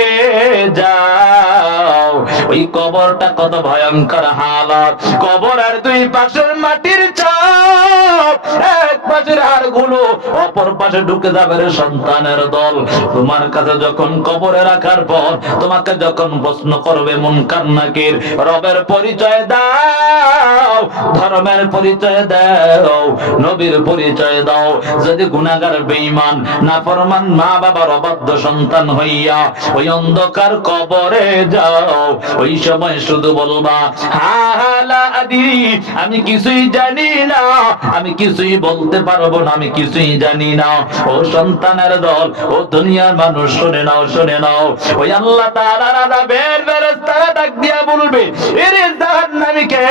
যাও, ওই কবরটা কত ভয়ঙ্কর হালত। কবরের দুই পাশের মাটির চাপ, এক পাশের হাড়গুলো অপর পাশে ঢুকে যাবে রে সন্তানের দল। তোমার কাছে যখন কবরে রাখার পর তোমাকে যখন প্রশ্ন করবে মুনকার নাকির, রবের পরিচয় দাও, ধর্মের পরিচয় দাও, নবীর পরিচয় দাও। যদি গুনাহগার বেঈমান নাফরমান মা বাবার অবাধ্য সন্তান হইয়া ওই অন্ধকার কবরে যাও, ওই সময় শুধু বলবা হালা আদি, আমি কিছুই জানি না, আমি কিছুই বলতে পারবো না, আমি কিছুই জানি না। ও সন্তানের দল, ও দুনিয়ার মানুষ শুনে নাও, শুনে নাও। ওই আল্লাহ তাআলার আযাবের ফেরেশতারা ডাক দিয়া বলবে, এরে জাহান্নামীকে,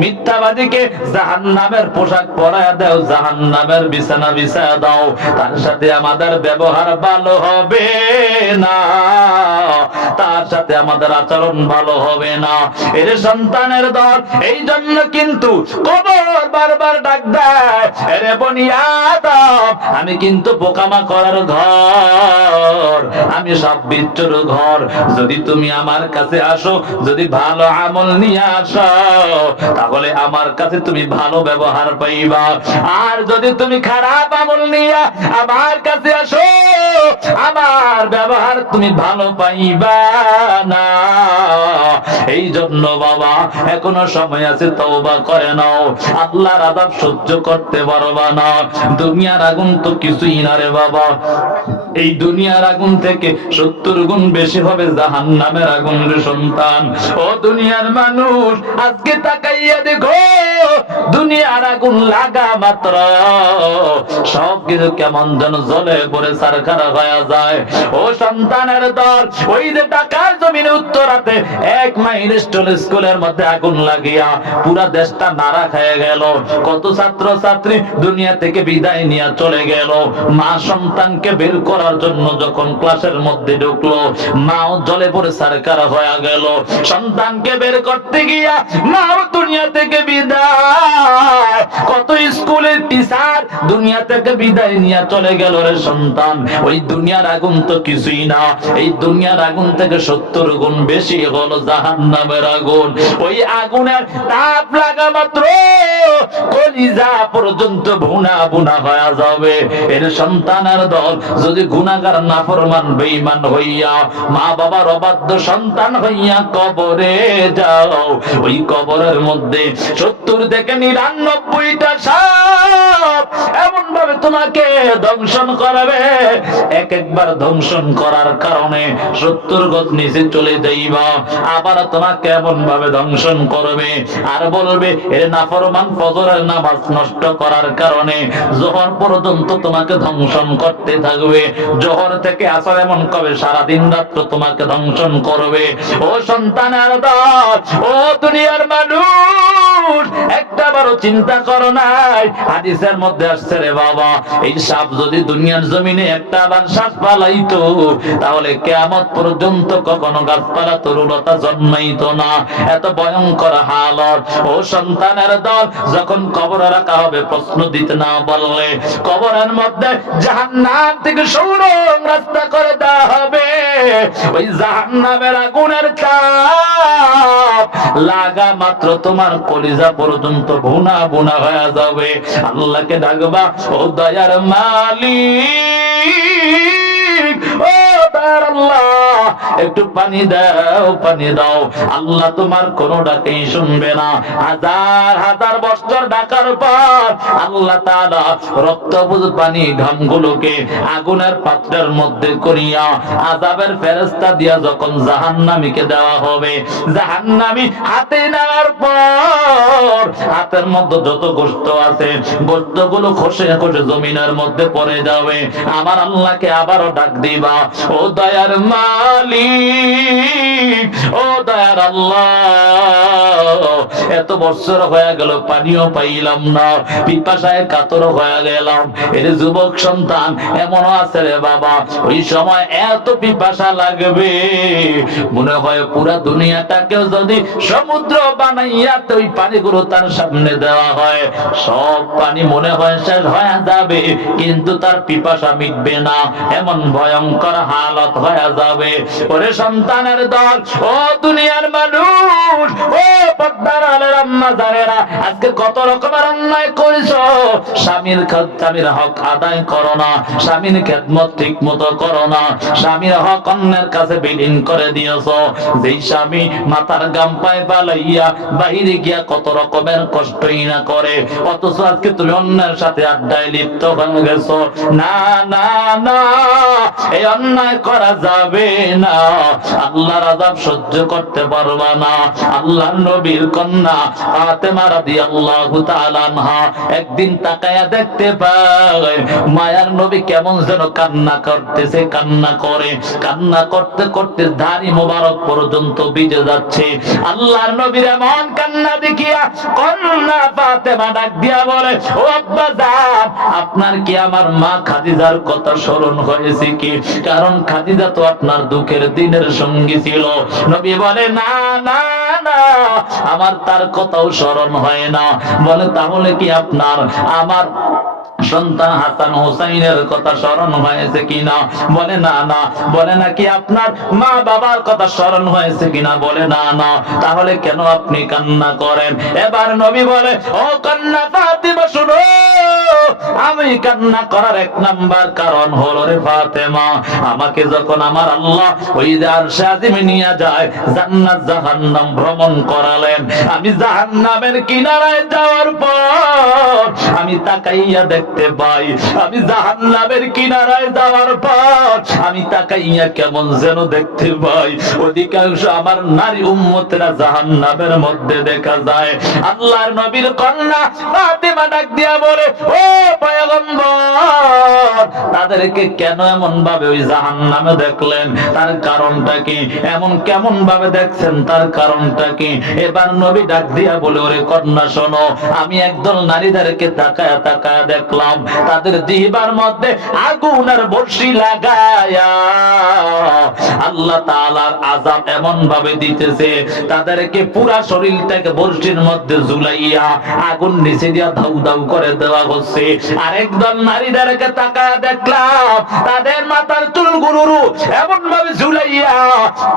মিথ্যাবাদীকে জাহান্নামের পোশাক পরায়া দাও, জাহান্নামের বিছানা বিছায়া দাও, তার সাথে আমাদের ব্যবহার ভালো হবে না, তার সাথে আমাদের আচরণ ভালো হবে না। এর সন্তানের দল, এই জন্য কিন্তু কবর বারবার ডাক দেয়, এরে বনি আদম, আমি কিন্তু পোকামা করার ঘর, আমি সব বিচ্ছুর ঘর। যদি তুমি আমার কাছে আসো, যদি ভালো আমল নিয়ে আসো, তাহলে আমার কাছে তুমি ভালো ব্যবহার পাইবা। আর যদি তুমি খারাপ আমল নিয়ে আমার কাছে আসো, আমার ব্যবহার তুমি ভালো পাইবা না। এই জন্য বাবা, এখনো সময় আছে, তওবা করে নাও। আল্লাহর আযাব সহ্য করতে পারবা না। দুনিয়ার আগুন তো কিছুই না রে বাবা, এই দুনিয়ার আগুন থেকে 70 গুণ বেশি হবে জাহান্নামের আগুন রে সন্তান। ও দুনিয়ার মানুষ, আজকে তাকাইয়া দেখো, দুনিয়ার আগুন লাগা মাত্র সবকিছু কেমন যেন জ্বলে পড়ে ছারখার হয়ে যায়। ও সন্তানের দল, ওই যে ঢাকার জমিনে উত্তরাতে 1 মাইল স্কুলের মধ্যে আগুন লাগিয়া পুরা দেশটা নাড়া খেয়ে গেল। কত ছাত্র ছাত্রী দুনিয়া থেকে বিদায় নিয়ে চলে গেল। মা সন্তানকে বের করার জন্য যখন ক্লাসের মধ্যে ঢুকলো, মাও জলে পড়ে ছারখার হয়ে গেল। সন্তানকে বের করতে গিয়া মাও দুনিয়া থেকে বিদায়, কত স্কুলের টিচার দুনিয়া থেকে বিদায় নিয়ে চলে গেল রে সন্তান। ওই দুনিয়ার আগুন তো কিছুই না, এই দুনিয়ার আগুন থেকে 70 গুণ বেশি হলো জাহান্নামের আগুন। ওই আগুনের তাপ লাগা মাত্র কলিজা পর্যন্ত ভুনা ভুনা হয়ে যাবে। এর সন্তানের দল, যদি গুনাহগার নাফরমান বেঈমান হইয়া মা বাবার অবাধ্য সন্তান হইয়া কবরে যাও, ওই কবরের মধ্যে 70 থেকে 99টা সাপ এমন ভাবে তোমাকে দংশন করবে, একবার দংশন করার কারণে 70 গজ নিচে চলে যাইবা। আবার তোমাকে এমন ভাবে দংশন করবে আর বলবে, এর নাফরমান ফজরের নামাজ নষ্ট করার কারণে যোহর পর্যন্ত তোমাকে ধ্বংসন করতে থাকবে। যোহর থেকে আসর এমন কবে সারাদিন রাত্র তোমাকে ধ্বংসন করবে। ও সন্তানের দল, ও দুনিয়ার মানুষ, একটা বারো চিন্তা করো নাই? হাদিসের মধ্যে আসছে রে বাবা, এই সাপ যদি দুনিয়ার জমিনে একটা বার শ্বাস পালাইতো, তাহলে কিয়ামত পর্যন্ত কখনো গাছপালা তরুলতা জন্মাইতো না। এত ভয়ঙ্কর হালত। ও সন্তানের দল, যখন কবরে রাখা হবে, প্রশ্ন দিতে না বললে কবরের মধ্যে জাহান্নাম থেকে সুড়ঙ্গ রাস্তা করে দেওয়া হবে। ওই জাহান্নামের আগুনের তাপ লাগা মাত্র তোমার কলিজা পর্যন্ত ভুনা ভুনা হয়ে যাবে। আল্লাহকে ডাকবা, ও দয়ার মালিক, ও দয়ার আল্লাহ, একটু পানি দাও, পানি দাও। আল্লাহ তোমার কোন ডাকেই শুনবে না। হাজার হাজার বছর ডাকার পর আল্লাহ তাআলা রক্তপুঞ্জ পানি ঘামগুলোকে আগুনের পাত্রের মধ্যে করিয়া আযাবের ফেরেশতা দিয়া যখন জাহান্নামীকে দেওয়া হবে, জাহান্নামী হাতে নেওয়ার পর হাতের মধ্যে যত গোশত আছে, গোশতগুলো খসে খসে জমিনের মধ্যে পড়ে যাবে। আমার আল্লাহকে আবারও ডাক দিবা, ও দয়ার মালিক, ও দয়ার আল্লাহ, এত বছর হয়ে গেল পানিও পাইলাম না, পিপাসায় কাতর হয়ে গেলাম। এর যুবক সন্তান এমনও আছে রে বাবা, ওই সময় এত পিপাসা লাগবে, মনে হয় পুরা দুনিয়াটাকেও যদি সমুদ্র বানাইয়া ওই পানিগুলো তার সামনে দেওয়া হয়, সব পানি মনে হয় শেষ হয়ে যাবে, কিন্তু তার পিপাসা মিটবে না, এমন ভয়ঙ্কর হালত হয়ে যাবে। ওরে সন্তানের দল, ও দুনিয়ার মানুষ, ও পর্দার আলের আম্মা জানেরা, আজকে কত রকমের অন্যায় করেছো। স্বামীর হক আদায় করো না, স্বামীর খেদমত ঠিক মতো করো না, স্বামীর হক অন্যের কাছে বিলীন করে দিয়েছো। যেই স্বামী মাথার গাম পায়ে পালাইয়া বাইরে গিয়া কত রকমের কষ্টই না করে, অথচ আজকে তুমি অন্যের সাথে আড্ডায় লিপ্ত হয়ে গেছো। না না না, এই অন্যায় করা যাবে না। আল্লাহর আযাব সহ্য করতে পারবা না। আল্লাহর নবীর কন্যা ফাতেমা রাদিয়াল্লাহু তাআলা আনহা একদিন তাকায়া দেখতে পায় মায়ার নবী কেমন যেন কান্না করতেছে, কান্না করে, কান্না করতে করতে দাড়ি মোবারক পর্যন্ত ভিজে যাচ্ছে। আল্লাহর নবীর এমন কান্না দেখিয়া কন্যা ফাতেমা ডাক দিয়া বলে, ও আব্বা জান, আপনার কি আমার মা খাদিজার কথা স্মরণ হয়েছে কি? কারণ খাদিজা তো আপনার দুঃখের দিনের সঙ্গী ছিল। নবী বলে, না না না, আমার তার কথাও স্মরণ হয় না। বলে, তাহলে কি আপনার আমার সন্তান হাসান হোসাইনের কথা স্মরণ হয়েছে কিনা? বলে, না না। বলে, নাকি আপনার মা বাবার কথা স্মরণ হয়েছে কিনা? বলে, না না। তাহলে কেন আপনি কান্না করেন? এবার নবী বলে, ও কন্যা ফাতেমা শুনো, আমি কান্না করার এক নাম্বার কারণ হলো রে ফাতেমা, আমাকে যখন আমার আল্লাহ ওই আরশে আজিমে নিয়ে যায়, জান্নাত জাহান্নাম ভ্রমণ করালেন, আমি জাহান্নামের কিনারায় যাওয়ার পর আমি তাকাইয়া দেখতে পাই, আমি জাহান্নামের কিনারায় যাওয়ার পর আমি তাকাইয়া কেমন যেন দেখতে পাই অধিকাংশ আমার নারী উম্মতেরা জাহান্নামের মধ্যে দেখা যায়। আল্লাহর নবীর কন্যা ফাতেমা ডাক দিয়া বলে, ও পয়গম্বর, তাদেরকে কেন এমন ভাবে ওই জাহান্নামে দেখলেন? তার কারণটা কি? এমন কেমন ভাবে দেখছেন, তার কারণটা কি? এবার নবী ডাক দিয়া বলে, ওরে কন্যা শোনো, আমি একদল নারীদেরকে তাকায়া তাকায়া দেখলাম, তাদের জিহ্বার মধ্যে আগুনের বর্ষি লাগায়া আল্লাহ তাআলার আযাব এমন ভাবে দিতেছে, তাদেরকে পুরা শরীরটাকে বর্ষির মধ্যে ঝুলাইয়া আগুন নিচে দিয়া ধাউ ধাউ করে দেওয়া হচ্ছে। আরেকদল নারীদেরকে তাকায়া দেখলাম, তাদের মাথার চুলগুলো এমন ভাবে ঝুলাইয়া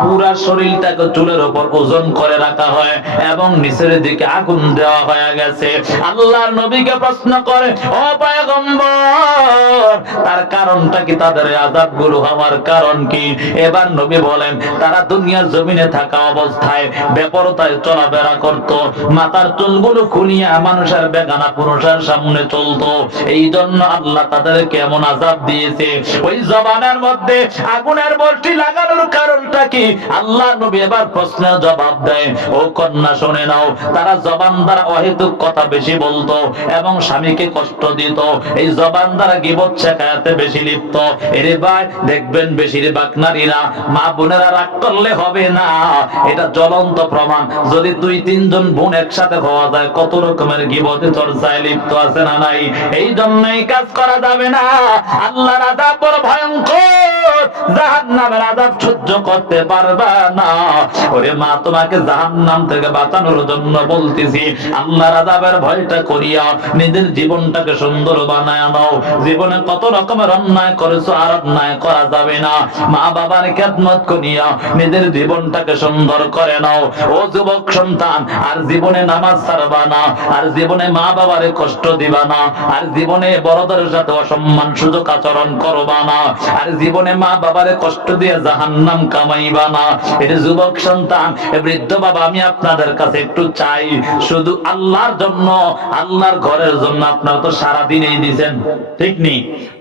পুরা শরীরটাকে চুলের উপর ওজন করে রাখা হয় এবং নিচের দিকে আগুন দেওয়া হয়ে গেছে। আল্লাহর নবীকে প্রশ্ন করে, ও পয়গম্বর, তার কারণটা কি? তাদের আযাব গুলো হওয়ার কারণ কি? এবার নবী বলেন, তারা দুনিয়ার জমিনে থাকা অবস্থায় বেপরতায় চলাফেরা করত, মাথার চুলগুলো খুলিয়া মানুষের বেগানা পুরুষের সামনে চলতো, এই জন্য আল্লাহ তাদের কেমন আযাব দিয়েছে। ওই জবানের মধ্যে আগুনের বর্ষি লাগানোর কারণটা কি? আল্লাহ নবী এবার প্রশ্নের জবাব দেয়, ও কন্যা শুনে নাও, তারা জবান দ্বারা অহেতুক কথা বেশি বলতো এবং স্বামীকে কষ্ট দিত, এই জবান দ্বারা গীবত শেখায়াতে বেশি লিপ্ত। এরে ভাই দেখবেন বেশিরভাগ নারীরা, মা বোনেরা রাগ করলে হবে না, এটা জ্বলন্ত প্রমাণ। যদি 2-3 জন বোন একসাথে হওয়া যায়, কত রকমের গীবতে চর্চায় লিপ্ত আছে না নাই? এই জন্যই কাজ করা যাবে না। আল্লাহর আযাব বড় ভয়ঙ্কর, জাহান্নামের আযাব সহ্য করতে পারবা না। ওরে মা, তোমাকে জাহান্নাম থেকে বাঁচানোর জন্য বলতেছি, আল্লাহর আযাবের ভয়টা করিয়া নিজের জীবনটাকে সুন্দর বানায় নাও। জীবনে কত রকমের অন্যায় করেছো, আর অন্যায় করা যাবে না। মা বাবার খেদমত করিয়া নিজের জীবনটাকে সুন্দর করে নাও। ও যুবক সন্তান, আর জীবনে নামাজ ছাড়বা না, আর জীবনে মা বাবারে কষ্ট দিবা না, আর জীবনে বড়দের সাথে অসম্মান সুযোগ আচরণ করবা না, আর জীবনে মা বাবারে কষ্ট দিয়ে জাহান্নাম কামাইবা না। এটা যুবক সন্তান, বৃদ্ধ বাবা, আমি আপনাদের কাছে একটু চাই, শুধু আল্লাহর জন্য, আল্লাহর ঘরের জন্য আপনারা তো সারাদিন এই দিচ্ছেন, ঠিক নেই?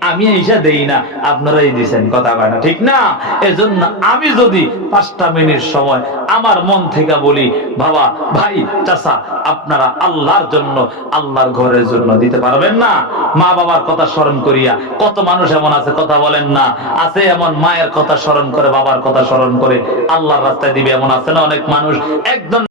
আমি এইসা দেই না, আপনারাই দিচ্ছেন, কথা কয় না, ঠিক না? এজন্য আমি যদি 5টা মিনিট সময় আমার মন থেকে বলি, বাবা, ভাই, চাচা, আপনারা আল্লাহর জন্য, আল্লাহর ঘরের জন্য দিতে পারবেন না? মা বাবার কথা স্মরণ করিয়া কত মানুষ এমন আছে কথা বলেন না, আছে এমন মায়ের কথা স্মরণ করে, বাবার কথা স্মরণ করে আল্লাহর রাস্তায় দিবে, এমন আছে না অনেক মানুষ। একদম